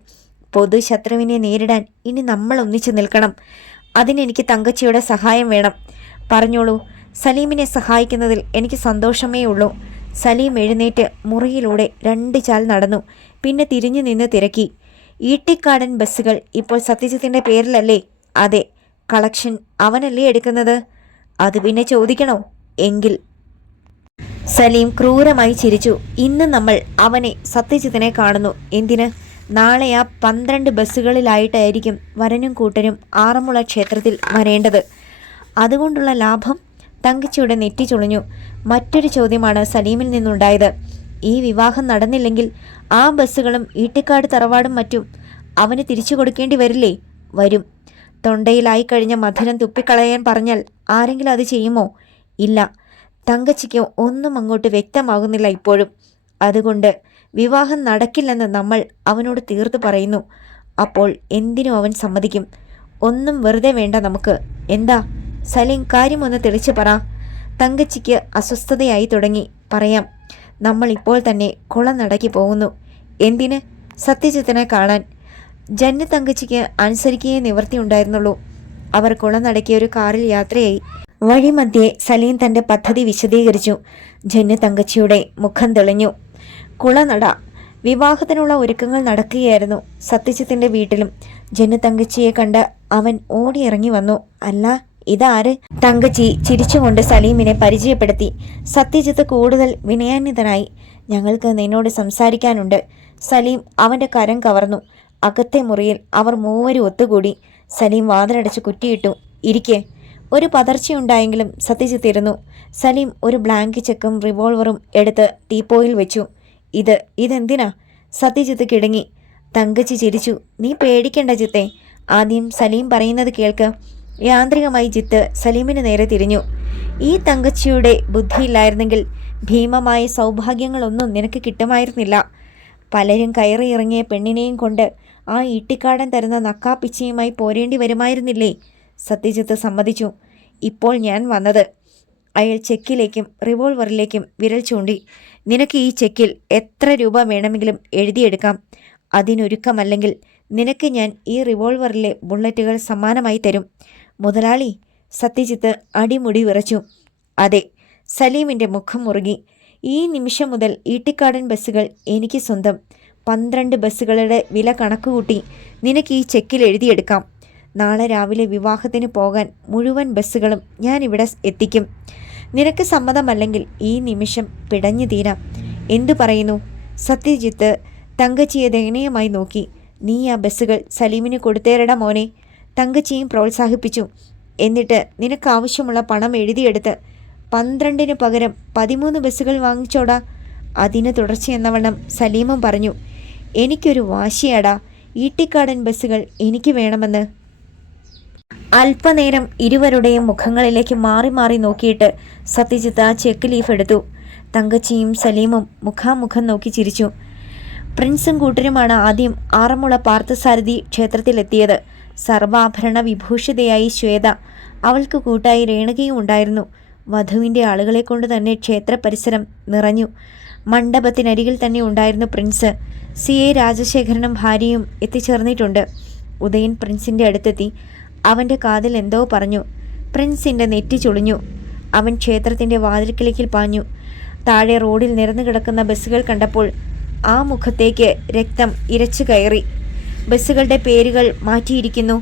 പൊതു ശത്രുവിനെ നേരിടാൻ ഇനി നമ്മൾ ഒന്നിച്ചു നിൽക്കണം. അതിനെനിക്ക് തങ്കച്ചിയുടെ സഹായം വേണം. പറഞ്ഞോളൂ. സലീമിനെ സഹായിക്കുന്നതിൽ എനിക്ക് സന്തോഷമേ ഉള്ളൂ. സലീം എഴുന്നേറ്റ് മുറിയിലൂടെ 2 ചാൽ നടന്നു. പിന്നെ തിരിഞ്ഞു നിന്ന് തിരക്കി. ഈട്ടിക്കാടൻ ബസ്സുകൾ ഇപ്പോൾ സത്യജിത്തിൻ്റെ പേരിലല്ലേ? അതെ, കളക്ഷൻ അവനല്ലേ എടുക്കുന്നത്. അത് പിന്നെ ചോദിക്കണോ? എങ്കിൽ സലീം ക്രൂരമായി ചിരിച്ചു. ഇന്ന് നമ്മൾ അവനെ സത്യജിത്തിനെ കാണുന്നു. എന്തിന്? നാളെ ആ 12 ബസ്സുകളിലായിട്ടായിരിക്കും വരനും കൂട്ടരും ആറന്മുള ക്ഷേത്രത്തിൽ വരേണ്ടത്. അതുകൊണ്ടുള്ള ലാഭം? തങ്കച്ചിയുടെ നെറ്റി ചുളിഞ്ഞു. മറ്റൊരു ചോദ്യമാണ് സലീമിൽ നിന്നുണ്ടായത്. ഈ വിവാഹം നടന്നില്ലെങ്കിൽ ആ ബസ്സുകളും ഈട്ടിക്കാട് തറവാടും മറ്റും അവന് തിരിച്ചു കൊടുക്കേണ്ടി വരില്ലേ? വരും. തൊണ്ടയിലായി കഴിഞ്ഞ മധുരം തുപ്പിക്കളയാൻ പറഞ്ഞാൽ ആരെങ്കിലും അത് ചെയ്യുമോ? ഇല്ല. തങ്കച്ചിക്ക് ഒന്നും അങ്ങോട്ട് വ്യക്തമാകുന്നില്ല ഇപ്പോഴും. അതുകൊണ്ട് വിവാഹം നടക്കില്ലെന്ന് നമ്മൾ അവനോട് തീർത്തു പറയുന്നു. അപ്പോൾ എന്തിനും അവൻ സമ്മതിക്കും. ഒന്നും വെറുതെ വേണ്ട നമുക്ക്. എന്താ സലീം, കാര്യമൊന്ന് തെളിച്ചു പറ. തങ്കച്ചിക്ക് അസ്വസ്ഥതയായി തുടങ്ങി. പറയാം. നമ്മൾ ഇപ്പോൾ തന്നെ കുളനടക്കി പോകുന്നു. എന്തിന്? സത്യജിത്തിനെ കാണാൻ. ജന്ന തങ്കച്ചിക്ക് അനുസരിക്കുകയേ നിവർത്തിയുണ്ടായിരുന്നുള്ളൂ. അവർ കുളനടക്കിയ ഒരു കാറിൽ യാത്രയായി. വഴിമധ്യേ സലീം തൻ്റെ പദ്ധതി വിശദീകരിച്ചു. ജന്ന തങ്കച്ചിയുടെ മുഖം തെളിഞ്ഞു. കുളനട. വിവാഹത്തിനുള്ള ഒരുക്കങ്ങൾ നടക്കുകയായിരുന്നു സത്യജിത്തിൻ്റെ വീട്ടിലും. ജന്ന തങ്കച്ചിയെ കണ്ട് അവൻ ഓടിയിറങ്ങി വന്നു. അല്ല, ഇതാര്? തങ്കച്ചി ചിരിച്ചുകൊണ്ട് സലീമിനെ പരിചയപ്പെടുത്തി. സത്യജിത്ത് കൂടുതൽ വിനയാന്വിതനായി. ഞങ്ങൾക്ക് നിന്നോട് സംസാരിക്കാനുണ്ട്. സലീം അവൻ്റെ കരം കവർന്നു. അകത്തെ മുറിയിൽ അവർ മൂവരും ഒത്തുകൂടി. സലീം വാതിലടച്ച് കുറ്റിയിട്ടു. ഇരിക്കെ. ഒരു പതർച്ചയുണ്ടായെങ്കിലും സത്യജിത്ത് ഇരുന്നു. സലീം ഒരു ബ്ലാങ്ക് ചെക്കും റിവോൾവറും എടുത്ത് ടീപ്പോയിൽ വെച്ചു. ഇതെന്തിനാ? സത്യജിത്ത് കിടങ്ങി. തങ്കച്ചി ചിരിച്ചു. നീ പേടിക്കണ്ട ജിത്തെ. ആദ്യം സലീം പറയുന്നത് കേൾക്ക്. യാന്ത്രികമായി ജിത്ത് സലീമിന് നേരെ തിരിഞ്ഞു. ഈ തങ്കച്ചിയുടെ ബുദ്ധിയില്ലായിരുന്നെങ്കിൽ ഭീമമായ സൗഭാഗ്യങ്ങളൊന്നും നിനക്ക് കിട്ടുമായിരുന്നില്ല. പലരും കയറി ഇറങ്ങിയ പെണ്ണിനെയും കൊണ്ട് ആ ഈട്ടിക്കാടൻ തരുന്ന നക്കാപ്പിച്ചയുമായി പോരേണ്ടി വരുമായിരുന്നില്ലേ? സത്യജിത്ത് സമ്മതിച്ചു. ഇപ്പോൾ ഞാൻ വന്നത്. അയാൾ ചെക്കിലേക്കും റിവോൾവറിലേക്കും വിരൽ ചൂണ്ടി. നിനക്ക് ഈ ചെക്കിൽ എത്ര രൂപ വേണമെങ്കിലും എഴുതിയെടുക്കാം. അതിനൊരുക്കമല്ലെങ്കിൽ നിനക്ക് ഞാൻ ഈ റിവോൾവറിലെ ബുള്ളറ്റുകൾ സമ്മാനമായി തരും. മുതലാളി. സത്യജിത്ത് അടിമുടി വിറച്ചു. അതെ. സലീമിൻ്റെ മുഖം മുറുകി. ഈ നിമിഷം മുതൽ ഈട്ടിക്കാടൻ ബസ്സുകൾ എനിക്ക് സ്വന്തം. 12 ബസ്സുകളുടെ വില കണക്കുകൂട്ടി നിനക്ക് ഈ ചെക്കിൽ എഴുതിയെടുക്കാം. നാളെ രാവിലെ വിവാഹത്തിന് പോകാൻ മുഴുവൻ ബസ്സുകളും ഞാനിവിടെ എത്തിക്കും. നിനക്ക് സമ്മതമല്ലെങ്കിൽ ഈ നിമിഷം പിടഞ്ഞു തീരാം. എന്തു പറയുന്നു? സത്യജിത്ത് തങ്കച്ചിയെ ദയനീയമായി നോക്കി. നീ ആ ബസ്സുകൾ സലീമിന് കൊടുത്തേരടാ മോനെ. തങ്കച്ചിയും പ്രോത്സാഹിപ്പിച്ചു. എന്നിട്ട് നിനക്കാവശ്യമുള്ള പണം എഴുതിയെടുത്ത് 12 പകരം 13 ബസ്സുകൾ വാങ്ങിച്ചോടാ. അതിന് തുടർച്ചയെന്നവണ്ണം സലീമും പറഞ്ഞു. എനിക്കൊരു വാശിയാടാ. ഈട്ടിക്കാടൻ ബസ്സുകൾ എനിക്ക് വേണമെന്ന്. അല്പനേരം ഇരുവരുടെയും മുഖങ്ങളിലേക്ക് മാറി മാറി നോക്കിയിട്ട് സത്യജിത്ത് ആ ചെക്ക് ലീഫ് എടുത്തു. തങ്കച്ചിയും സലീമും മുഖാമുഖം നോക്കി ചിരിച്ചു. പ്രിൻസും കൂട്ടരുമാണ് ആദ്യം ആറന്മുള പാർത്ഥസാരഥി ക്ഷേത്രത്തിലെത്തിയത്. സർവാഭരണ വിഭൂഷിതയായി ശ്വേത. അവൾക്ക് കൂട്ടായി രേണുകയും ഉണ്ടായിരുന്നു. വധുവിൻ്റെ ആളുകളെ കൊണ്ട് തന്നെ ക്ഷേത്ര പരിസരം നിറഞ്ഞു. മണ്ഡപത്തിനരികിൽ തന്നെ ഉണ്ടായിരുന്നു പ്രിൻസ്. CA രാജശേഖരനും ഭാര്യയും എത്തിച്ചേർന്നിട്ടുണ്ട്. ഉദയൻ പ്രിൻസിൻ്റെ അടുത്തെത്തി. അവൻ്റെ കാതിൽ എന്തോ പറഞ്ഞു. പ്രിൻസിൻ്റെ നെറ്റി ചുളിഞ്ഞു. അവൻ ക്ഷേത്രത്തിൻ്റെ വാതിൽക്കലേക്ക് പാഞ്ഞു. താഴെ റോഡിൽ നിരന്നു കിടക്കുന്ന ബസ്സുകൾ കണ്ടപ്പോൾ ആ മുഖത്തേക്ക് രക്തം ഇരച്ചു കയറി. ബസ്സുകളുടെ പേരുകൾ മാറ്റിയിരിക്കുന്നു.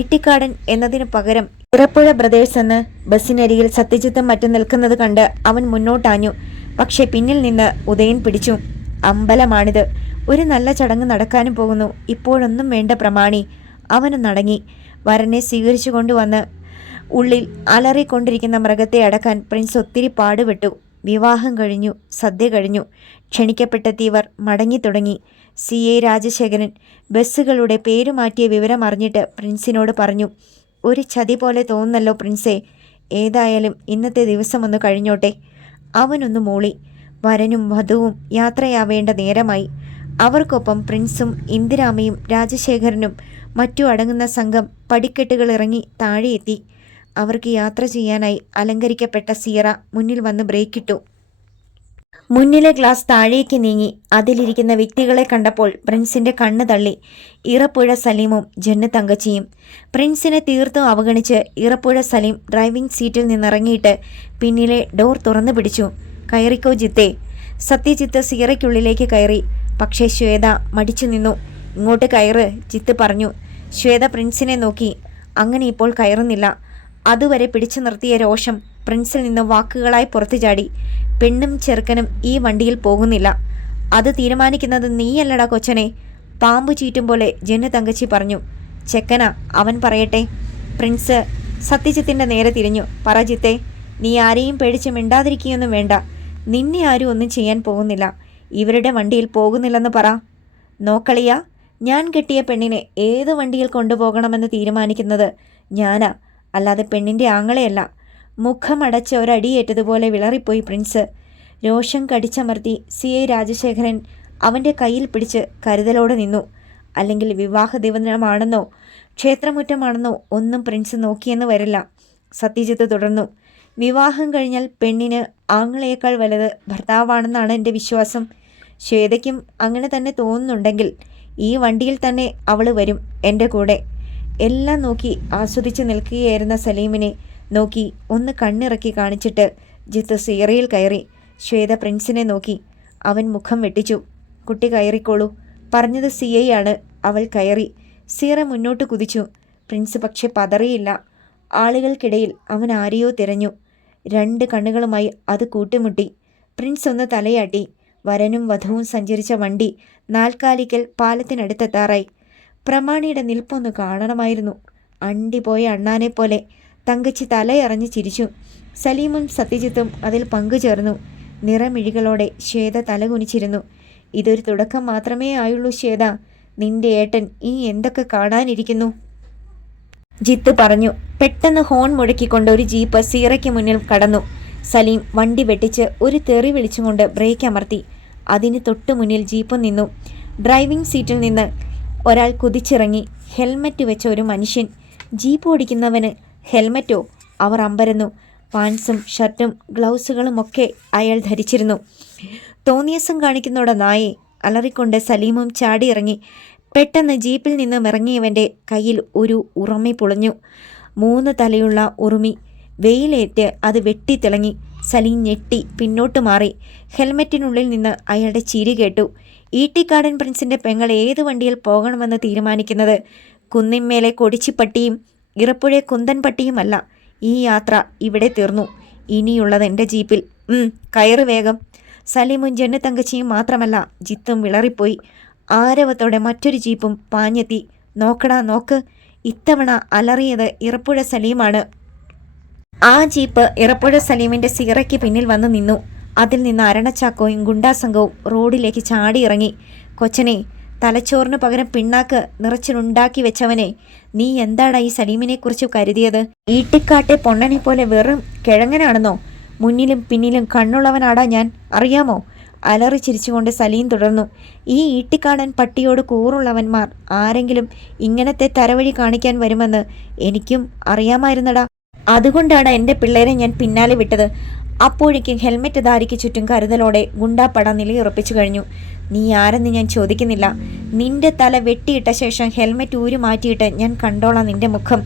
ഈട്ടിക്കാടൻ എന്നതിന് പകരം ഇറപ്പുഴ ബ്രദേഴ്സ് എന്ന് ബസ്സിനരികിൽ സത്യജിത്തും മറ്റും നിൽക്കുന്നത് കണ്ട് അവൻ മുന്നോട്ടാഞ്ഞു. പക്ഷെ പിന്നിൽ നിന്ന് ഉദയൻ പിടിച്ചു. അമ്പലമാണിത്. ഒരു നല്ല ചടങ്ങ് നടക്കാനും പോകുന്നു. ഇപ്പോഴൊന്നും വേണ്ട പ്രമാണി. അവന് നടങ്ങി. വരനെ സ്വീകരിച്ചു കൊണ്ടുവന്ന് ഉള്ളിൽ അലറിക്കൊണ്ടിരിക്കുന്ന മൃഗത്തെ അടക്കാൻ പ്രിൻസ് ഒത്തിരി പാടുപെട്ടു. വിവാഹം കഴിഞ്ഞു. സദ്യ കഴിഞ്ഞു. ക്ഷണിക്കപ്പെട്ടെത്തിയവർ മടങ്ങി തുടങ്ങി. CA രാജശേഖരൻ ബസ്സുകളുടെ പേര് മാറ്റിയ വിവരം അറിഞ്ഞിട്ട് പ്രിൻസിനോട് പറഞ്ഞു. ഒരു ചതി പോലെ തോന്നുന്നല്ലോ പ്രിൻസേ. ഏതായാലും ഇന്നത്തെ ദിവസം ഒന്ന് കഴിഞ്ഞോട്ടെ. അവനൊന്ന് മൂളി. വരനും വധുവും യാത്രയാവേണ്ട നേരമായി. അവർക്കൊപ്പം പ്രിൻസും ഇന്ദിരാമയും രാജശേഖരനും മറ്റു അടങ്ങുന്ന സംഘം പടിക്കെട്ടുകൾ ഇറങ്ങി താഴെയെത്തി. അവർക്ക് യാത്ര ചെയ്യാനായി അലങ്കരിക്കപ്പെട്ട സിയറ മുന്നിൽ വന്ന് ബ്രേക്കിട്ടു. മുന്നിലെ ഗ്ലാസ് താഴേക്ക് നീങ്ങി. അതിലിരിക്കുന്ന വ്യക്തികളെ കണ്ടപ്പോൾ പ്രിൻസിന്റെ കണ്ണ് തള്ളി. ഇറപ്പുഴ സലീമും ജന്ന തങ്കച്ചിയും. പ്രിൻസിനെ തീർത്തും അവഗണിച്ച് ഇറപ്പുഴ സലീം ഡ്രൈവിംഗ് സീറ്റിൽ നിന്നിറങ്ങിയിട്ട് പിന്നിലെ ഡോർ തുറന്നു പിടിച്ചു. കയറിക്കോ ജിത്തേ. സത്യജിത്ത് സിയറയ്ക്കുള്ളിലേക്ക് കയറി. പക്ഷേ ശ്വേത മടിച്ചു നിന്നു. ഇങ്ങോട്ട് കയറ്, ജിത്ത് പറഞ്ഞു. ശ്വേത പ്രിൻസിനെ നോക്കി. അങ്ങനെ ഇപ്പോൾ കയറുന്നില്ല. അതുവരെ പിടിച്ചു നിർത്തിയ രോഷം പ്രിൻസിൽ നിന്ന് വാക്കുകളായി പുറത്തു ചാടി. പെണ്ണും ചെറുക്കനും ഈ വണ്ടിയിൽ പോകുന്നില്ല. അത് തീരുമാനിക്കുന്നത് നീയല്ലടാ കൊച്ചനെ. പാമ്പു ചീറ്റും പോലെ ജെന്നു തങ്കച്ചി പറഞ്ഞു. ചെക്കനാ, അവൻ പറയട്ടെ. പ്രിൻസ് സത്യജിത്തിന്റെ നേരെ തിരിഞ്ഞു. പറ ജിത്തെ, നീ ആരെയും പേടിച്ച് മിണ്ടാതിരിക്കുകയൊന്നും വേണ്ട. നിന്നെ ആരും ഒന്നും ചെയ്യാൻ പോകുന്നില്ല. ഇവരുടെ വണ്ടിയിൽ പോകുന്നില്ലെന്ന് പറ. നോക്കളിയ, ഞാൻ കെട്ടിയ പെണ്ണിനെ ഏത് വണ്ടിയിൽ കൊണ്ടുപോകണമെന്ന് തീരുമാനിക്കുന്നത് ഞാനാ, അല്ലാതെ പെണ്ണിൻ്റെ ആങ്ങളെയല്ല. മുഖമടച്ച് ഒരടിയേറ്റതുപോലെ വിളറിപ്പോയി പ്രിൻസ്. രോഷം കടിച്ചമർത്തി CI രാജശേഖരൻ അവൻ്റെ കയ്യിൽ പിടിച്ച് കരുതലോടെ നിന്നു. അല്ലെങ്കിൽ വിവാഹ ദിവസമാണെന്നോ ക്ഷേത്രമുറ്റമാണെന്നോ ഒന്നും പ്രിൻസ് നോക്കിയെന്ന് വരില്ല. സത്യജിത്ത് തുടർന്നു. വിവാഹം കഴിഞ്ഞാൽ പെണ്ണിന് ആങ്ങളയേക്കാൾ വലുത് ഭർത്താവാണെന്നാണ് എൻ്റെ വിശ്വാസം. ശ്വേതയ്ക്കും അങ്ങനെ തന്നെ തോന്നുന്നുണ്ടെങ്കിൽ ഈ വണ്ടിയിൽ തന്നെ അവൾ വരും എൻ്റെ കൂടെ. എല്ലാം നോക്കി ആസ്വദിച്ച് നിൽക്കുകയായിരുന്ന സലീമിനെ നോക്കി ഒന്ന് കണ്ണിറക്കി കാണിച്ചിട്ട് ജിത്ത് സീറയിൽ കയറി. ശ്വേത പ്രിൻസിനെ നോക്കി. അവൻ മുഖം വെട്ടിച്ചു. കുട്ടി കയറിക്കോളൂ. പറഞ്ഞത് CI ആണ്. അവൾ കയറി. സീറ മുന്നോട്ട് കുതിച്ചു. പ്രിൻസ് പക്ഷെ പതറിയില്ല. ആളുകൾക്കിടയിൽ അവൻ ആരെയോ തിരഞ്ഞു. 2 കണ്ണുകളുമായി അത് കൂട്ടിമുട്ടി. പ്രിൻസ് ഒന്ന് തലയാട്ടി. വരനും വധുവും സഞ്ചരിച്ച വണ്ടി നാൽക്കാലിക്കൽ പാലത്തിനടുത്തെത്താറായി. പ്രമാണിയുടെ നിൽപ്പൊന്ന് കാണണമായിരുന്നു. അണ്ടിപോയ അണ്ണാനെ പോലെ. തങ്കച്ചി തലയറഞ്ഞ് ചിരിച്ചു. സലീമും സത്യജിത്തും അതിൽ പങ്കുചേർന്നു. നിറമിഴികളോടെ ശ്വേത തലകുനിച്ചിരുന്നു. ഇതൊരു തുടക്കം മാത്രമേ ആയുള്ളൂ ശ്വേത. നിന്റെ ഏട്ടൻ ഇനി എന്തൊക്കെ കാണാനിരിക്കുന്നു. ജിത്ത് പറഞ്ഞു. പെട്ടെന്ന് ഹോൺ മുഴക്കിക്കൊണ്ട് ഒരു ജീപ്പ് സീറയ്ക്ക് മുന്നിൽ കടന്നു. സലീം വണ്ടി വെട്ടിച്ച് ഒരു തെറി വിളിച്ചുകൊണ്ട് ബ്രേക്ക് അമർത്തി. അതിന് തൊട്ടു മുന്നിൽ ജീപ്പ് നിന്നു. ഡ്രൈവിംഗ് സീറ്റിൽ നിന്ന് ഒരാൾ കുതിച്ചിറങ്ങി. ഹെൽമറ്റ് വെച്ച ഒരു മനുഷ്യൻ. ജീപ്പ് ഓടിക്കുന്നവന് ഹെൽമറ്റോ? അവർ അമ്പരന്നു. പാൻസും ഷർട്ടും ഗ്ലൗസുകളുമൊക്കെ അയാൾ ധരിച്ചിരുന്നു. തോന്നിയസം കാണിക്കുന്നോടെ നായെ, അലറിക്കൊണ്ട് സലീമും ചാടിയിറങ്ങി. പെട്ടെന്ന് ജീപ്പിൽ നിന്നും ഇറങ്ങിയവൻ്റെ കയ്യിൽ ഒരു ഉറുമി പൊളിഞ്ഞു. 3 തലയുള്ള ഉറുമി. വെയിലേറ്റ് അത് വെട്ടിത്തിളങ്ങി. സലീം ഞെട്ടി പിന്നോട്ട് മാറി. ഹെൽമറ്റിനുള്ളിൽ നിന്ന് അയാളുടെ ചിരി കേട്ടു. ഈട്ടിക്കാടൻ പ്രിൻസിൻ്റെ പെങ്ങൾ ഏത് വണ്ടിയിൽ പോകണമെന്ന് തീരുമാനിക്കുന്നത് കുന്നിന്മേലെ കൊടിച്ചിപ്പട്ടിയും ഇറപ്പുഴ കുന്തൻപട്ടിയുമല്ല. ഈ യാത്ര ഇവിടെ തീർന്നു. ഇനിയുള്ളത് എൻ്റെ ജീപ്പിൽ. കയറ് വേഗം. സലീമും ജെന്നു തങ്കച്ചിയും മാത്രമല്ല, ജിത്തും വിളറിപ്പോയി. ആരവത്തോടെ മറ്റൊരു ജീപ്പും പാഞ്ഞെത്തി. നോക്കടാ നോക്ക്. ഇത്തവണ അലറിയത് ഇറപ്പുഴ സലീമാണ്. ആ ജീപ്പ് ഇറപ്പുഴ സലീമിൻ്റെ സീറയ്ക്ക് പിന്നിൽ വന്ന് നിന്നു. അതിൽ നിന്ന് അരണച്ചാക്കോയും ഗുണ്ടാസംഘവും റോഡിലേക്ക് ചാടിയിറങ്ങി. കൊച്ചനെ, തലച്ചോറിന് പകരം പിണ്ണാക്ക് നിറച്ചിനുണ്ടാക്കി വെച്ചവനെ, നീ എന്താടാ ഈ സലീമിനെക്കുറിച്ച് കരുതിയത്? ഈട്ടിക്കാട്ടെ പൊണ്ണനെ പോലെ വെറും കിഴങ്ങനാണെന്നോ? മുന്നിലും പിന്നിലും കണ്ണുള്ളവനാടാ ഞാൻ, അറിയാമോ? അലറി ചിരിച്ചുകൊണ്ട് സലീം തുടർന്നു. ഈ ഈട്ടിക്കാടൻ പട്ടിയോട് കൂറുള്ളവന്മാർ ആരെങ്കിലും ഇങ്ങനത്തെ തരവഴി കാണിക്കാൻ വരുമെന്ന് എനിക്കും അറിയാമായിരുന്നടാ. അതുകൊണ്ടാണ് എൻ്റെ പിള്ളേരെ ഞാൻ പിന്നാലെ വിട്ടത്. അപ്പോഴേക്കും ഹെൽമെറ്റ് ധാരിക്ക് ചുറ്റും കരുതലോടെ ഗുണ്ടാപ്പട നിലയുറപ്പിച്ചു കഴിഞ്ഞു. നീ ആരെന്ന് ഞാൻ ചോദിക്കുന്നില്ല. നിന്റെ തല വെട്ടിയിട്ട ശേഷം ഹെൽമെറ്റ് ഊരി മാറ്റിയിട്ട് ഞാൻ കണ്ടോളാം നിന്റെ മുഖം.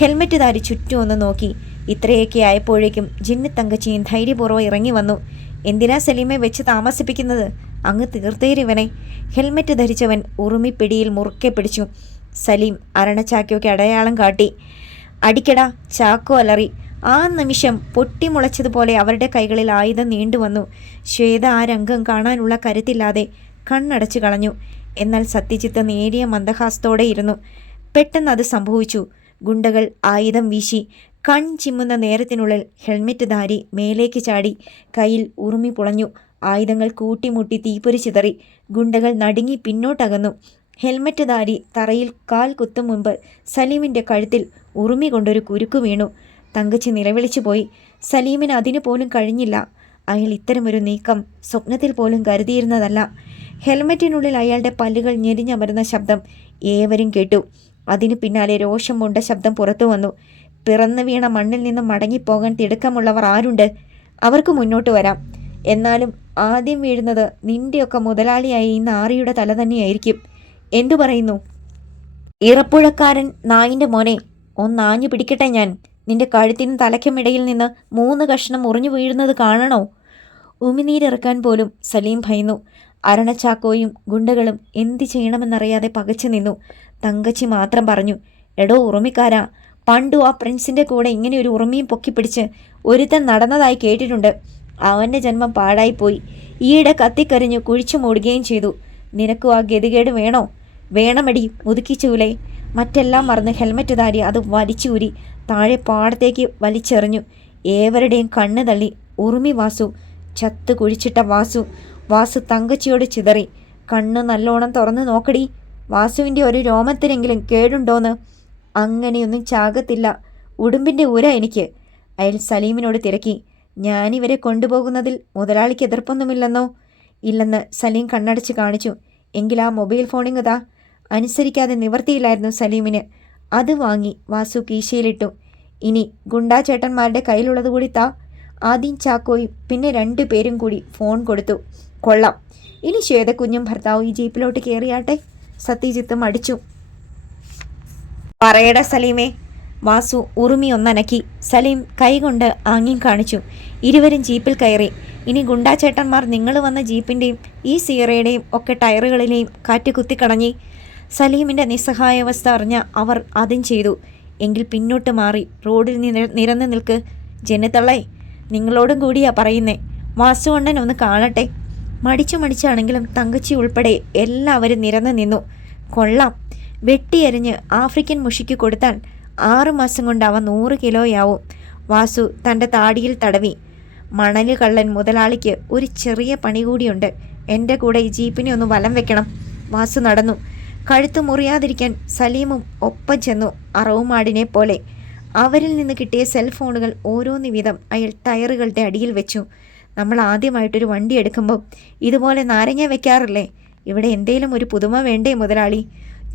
ഹെൽമെറ്റ് ധാരി ചുറ്റും ഒന്ന് നോക്കി. ഇത്രയൊക്കെ ആയപ്പോഴേക്കും ജിന്നു തങ്കച്ചിയും ധൈര്യപൂർവ്വം ഇറങ്ങി വന്നു. എന്തിനാ സലീമെ വെച്ച് താമസിപ്പിക്കുന്നത്? അങ്ങ് തീർത്തേരിവനെ. ഹെൽമെറ്റ് ധരിച്ചവൻ ഉറുമിപ്പിടിയിൽ മുറുക്കെ പിടിച്ചു. സലീം അരണച്ചാക്കോയ്ക്ക് അടയാളം കാട്ടി. അടിക്കടാ. ചാക്കോ അലറി. ആ നിമിഷം പൊട്ടിമുളച്ചതുപോലെ അവരുടെ കൈകളിൽ ആയുധം നീണ്ടുവന്നു. ശ്വേത ആ രംഗം കാണാനുള്ള കരുത്തില്ലാതെ കണ്ണടച്ചു കളഞ്ഞു. എന്നാൽ സത്യജിത്ത് നേരിയ മന്ദഹാസത്തോടെ ഇരുന്നു. പെട്ടെന്ന് അത് സംഭവിച്ചു. ഗുണ്ടകൾ ആയുധം വീശി. കൺ ചിമ്മുന്ന നേരത്തിനുള്ളിൽ ഹെൽമെറ്റ് ധാരി മേലേക്ക് ചാടി. കയ്യിൽ ഉറുമി പുളഞ്ഞു. ആയുധങ്ങൾ കൂട്ടിമുട്ടി തീപ്പൊരി ചിതറി. ഗുണ്ടകൾ നടുങ്ങി പിന്നോട്ടകന്നു. ഹെൽമെറ്റ് ധാരി തറയിൽ കാൽ കുത്തും മുമ്പ് സലീമിൻ്റെ കഴുത്തിൽ ഉറുമി കൊണ്ടൊരു കുരുക്കു വീണു. തങ്കച്ചി നിലവിളിച്ചു പോയി. സലീമിന് അതിനു പോലും കഴിഞ്ഞില്ല. അയാൾ ഇത്തരമൊരു നീക്കം സ്വപ്നത്തിൽ പോലും കരുതിയിരുന്നതല്ല. ഹെൽമെറ്റിനുള്ളിൽ അയാളുടെ പല്ലുകൾ ഞെരിഞ്ഞമരുന്ന ശബ്ദം ഏവരും കേട്ടു. അതിനു പിന്നാലെ രോഷം കൊണ്ട ശബ്ദം പുറത്തു വന്നു. പിറന്നു വീണ മണ്ണിൽ നിന്ന് മടങ്ങിപ്പോകാൻ തിടുക്കമുള്ളവർ ആരുണ്ട്? അവർക്ക് മുന്നോട്ട് വരാം. എന്നാലും ആദ്യം വീഴുന്നത് നിന്റെയൊക്കെ മുതലാളിയായ ഈ നാറിയുടെ തല തന്നെയായിരിക്കും. എന്തു പറയുന്നു? ഇറപ്പുഴക്കാരൻ നായിൻ്റെ മോനെ, ഒന്നാഞ്ഞു പിടിക്കട്ടെ ഞാൻ. നിന്റെ കഴുത്തിനും തലയ്ക്കുമിടയിൽ നിന്ന് 3 കഷ്ണം മുറിഞ്ഞു വീഴുന്നത് കാണണോ? ഉമിനീരിറക്കാൻ പോലും സലീം ഭയന്നു. അരണച്ചാക്കോയും ഗുണ്ടകളും എന്തു ചെയ്യണമെന്നറിയാതെ പകച്ചു നിന്നു. തങ്കച്ചി മാത്രം പറഞ്ഞു, എടോ ഉറുമിക്കാരാ, പണ്ടു ആ പ്രിൻസിന്റെ കൂടെ ഇങ്ങനെ ഒരു ഉറുമിയും പൊക്കിപ്പിടിച്ച് ഒരുത്തൻ നടന്നതായി കേട്ടിട്ടുണ്ട്. അവന്റെ ജന്മം പാഴായിപ്പോയി. ഈയിടെ കത്തിക്കരിഞ്ഞു കുഴിച്ചു മൂടുകയും ചെയ്തു. നിനക്കും ആ ഗതികേട് വേണോ? വേണമടി മുതുക്കിച്ചൂലേ. മറ്റെല്ലാം മറന്ന് ഹെൽമറ്റ് ധാരി അത് വലിച്ചൂരി താഴെ പാടത്തേക്ക് വലിച്ചെറിഞ്ഞു. ഏവരുടെയും കണ്ണ് തള്ളി. ഉറുമി വാസു, ചത്ത് കുഴിച്ചിട്ട വാസു. വാസു തങ്കച്ചിയോട് ചിതറി. കണ്ണ് നല്ലോണം തുറന്ന് നോക്കടി. വാസുവിൻ്റെ ഒരു രോമത്തിനെങ്കിലും കേടുണ്ടോന്ന്. അങ്ങനെയൊന്നും ചാകത്തില്ല. ഉടുമ്പിൻ്റെ ഊര എനിക്ക്. അയാൾ സലീമിനോട് തിരക്കി. ഞാനിവരെ കൊണ്ടുപോകുന്നതിൽ മുതലാളിക്ക് എതിർപ്പൊന്നുമില്ലെന്നോ? ഇല്ലെന്ന് സലീം കണ്ണടച്ച് കാണിച്ചു. എങ്കിൽ ആ മൊബൈൽ ഫോണിങ് താ. അനുസരിക്കാതെ നിവർത്തിയില്ലായിരുന്നു സലീമിന്. അത് വാങ്ങി വാസു കീശയിലിട്ടു. ഇനി ഗുണ്ടാ ചേട്ടന്മാരുടെ കയ്യിലുള്ളത് കൂടി താ. ആദ്യം ചാക്കോയും പിന്നെ 2 പേരും കൂടി ഫോൺ കൊടുത്തു. കൊള്ളാം, ഇനി ശ്വേതക്കുഞ്ഞും ഭർത്താവും ഈ ജീപ്പിലോട്ട് കയറിയാട്ടെ. സത്യജിത്തും അടിച്ചു. പറയട സലീമേ. വാസു ഉറുമി ഒന്നനക്കി. സലീം കൈകൊണ്ട് ആംഗ്യം കാണിച്ചു. ഇരുവരും ജീപ്പിൽ കയറി. ഇനി ഗുണ്ടാച്ചേട്ടന്മാർ നിങ്ങൾ വന്ന ജീപ്പിൻ്റെയും ഈ സീറയുടെയും ഒക്കെ ടയറുകളിലെയും കാറ്റ് കുത്തിക്കടഞ്ഞി. സലീമിൻ്റെ നിസ്സഹായാവസ്ഥ അറിഞ്ഞ അവർ അതും ചെയ്തു. എങ്കിൽ പിന്നോട്ട് മാറി റോഡിൽ നിരന്ന് നിൽക്ക്. ജനത്തള്ളേ, നിങ്ങളോടും കൂടിയാ പറയുന്നേ. വാസുവണ്ണൻ ഒന്ന് കാണട്ടെ. മടിച്ചാണെങ്കിലും തങ്കച്ചി ഉൾപ്പെടെ എല്ലാവരും നിരന്ന് നിന്നു. കൊള്ളാം, വെട്ടിയരിഞ്ഞ് ആഫ്രിക്കൻ മുഷിക്ക് കൊടുത്താൽ 6 മാസം കൊണ്ട് അവ 100 കിലോയാവും. വാസു തൻ്റെ താടിയിൽ തടവി. മണല് കള്ളൻ മുതലാളിക്ക് ഒരു ചെറിയ പണി കൂടിയുണ്ട്. എൻ്റെ കൂടെ ഈ ജീപ്പിനെ ഒന്ന് വലം വെക്കണം. വാസു നടന്നു. കഴുത്ത് മുറിയാതിരിക്കാൻ സലീമും ഒപ്പം ചെന്നു. അറവുമാടിനെ പോലെ. അവരിൽ നിന്ന് കിട്ടിയ സെൽഫോണുകൾ ഓരോന്ന് വീതം അയാൾ ടയറുകളുടെ അടിയിൽ വെച്ചു. നമ്മൾ ആദ്യമായിട്ടൊരു വണ്ടി എടുക്കുമ്പോൾ ഇതുപോലെ നാരങ്ങ വെക്കാറില്ലേ? ഇവിടെ എന്തേലും ഒരു പുതുമ വേണ്ടേ മുതലാളി?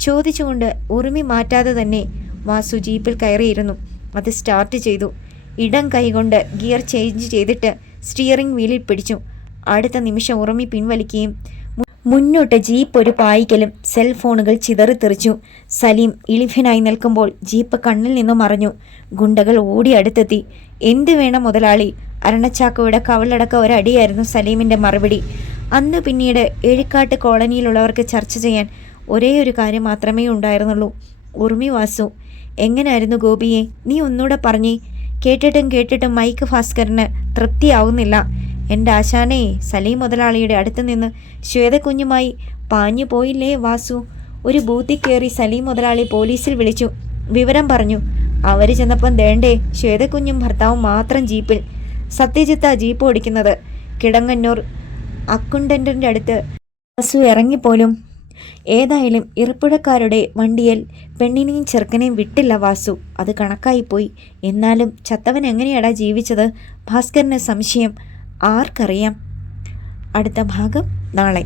ചോദിച്ചുകൊണ്ട് ഉറുമി മാറ്റാതെ തന്നെ വാസു ജീപ്പിൽ കയറിയിരുന്നു. അത് സ്റ്റാർട്ട് ചെയ്തു. ഇടം കൈകൊണ്ട് ഗിയർ ചേഞ്ച് ചെയ്തിട്ട് സ്റ്റിയറിംഗ് വീലിൽ പിടിച്ചു. അടുത്ത നിമിഷം ഉറുമി പിൻവലിക്കുകയും മുന്നോട്ട് ജീപ്പ് ഒരു പായിക്കലും സെൽഫോണുകൾ ചിതറിത്തെറിച്ചു. സലീം ഇളിഭ്യനായി നിൽക്കുമ്പോൾ ജീപ്പ് കണ്ണിൽ നിന്നും മറഞ്ഞു. ഗുണ്ടകൾ ഓടി അടുത്തെത്തി. എന്ത് വേണം മുതലാളി? അരണച്ചാക്കോയുടെ കവളടക്ക ഒരടിയായിരുന്നു സലീമിൻ്റെ മറുപടി. അന്ന് പിന്നീട് എഴിക്കാട്ട് കോളനിയിലുള്ളവർക്ക് ചർച്ച ചെയ്യാൻ ഒരേ ഒരു കാര്യം മാത്രമേ ഉണ്ടായിരുന്നുള്ളൂ. ഉറുമി വാസു. എങ്ങനായിരുന്നു ഗോപിയെ? നീ ഒന്നുകൂടെ പറഞ്ഞേ. കേട്ടിട്ടും മൈക്ക് ഭാസ്കറിന് തൃപ്തിയാവുന്നില്ല. എൻ്റെ ആശാനേ, സലീം മുതലാളിയുടെ അടുത്ത് നിന്ന് ശ്വേതക്കുഞ്ഞുമായി പാഞ്ഞു പോയില്ലേ വാസു? ഒരു ബൂത്തിൽ കയറി സലീം മുതലാളി പോലീസിൽ വിളിച്ചു. വിവരം പറഞ്ഞു. അവർ ചെന്നപ്പം ദേണ്ടേ ശ്വേതക്കുഞ്ഞും ഭർത്താവും മാത്രം ജീപ്പിൽ. സത്യജിത്താ ജീപ്പ് ഓടിക്കുന്നത്. കിടങ്ങന്നൂർ അക്കൗണ്ടന്റിൻ്റെ അടുത്ത് വാസു ഇറങ്ങിപ്പോലും. ഏതായാലും ഇറപ്പുഴക്കാരുടെ വണ്ടിയിൽ പെണ്ണിനെയും ചെറുക്കനെയും വിട്ടില്ല വാസു. അത് കണക്കായിപ്പോയി. എന്നാലും ചത്തവൻ എങ്ങനെയാടാ ജീവിച്ചത്? ഭാസ്കറിന് സംശയം. ആർക്കറിയാം? അടുത്ത ഭാഗം നാളെ.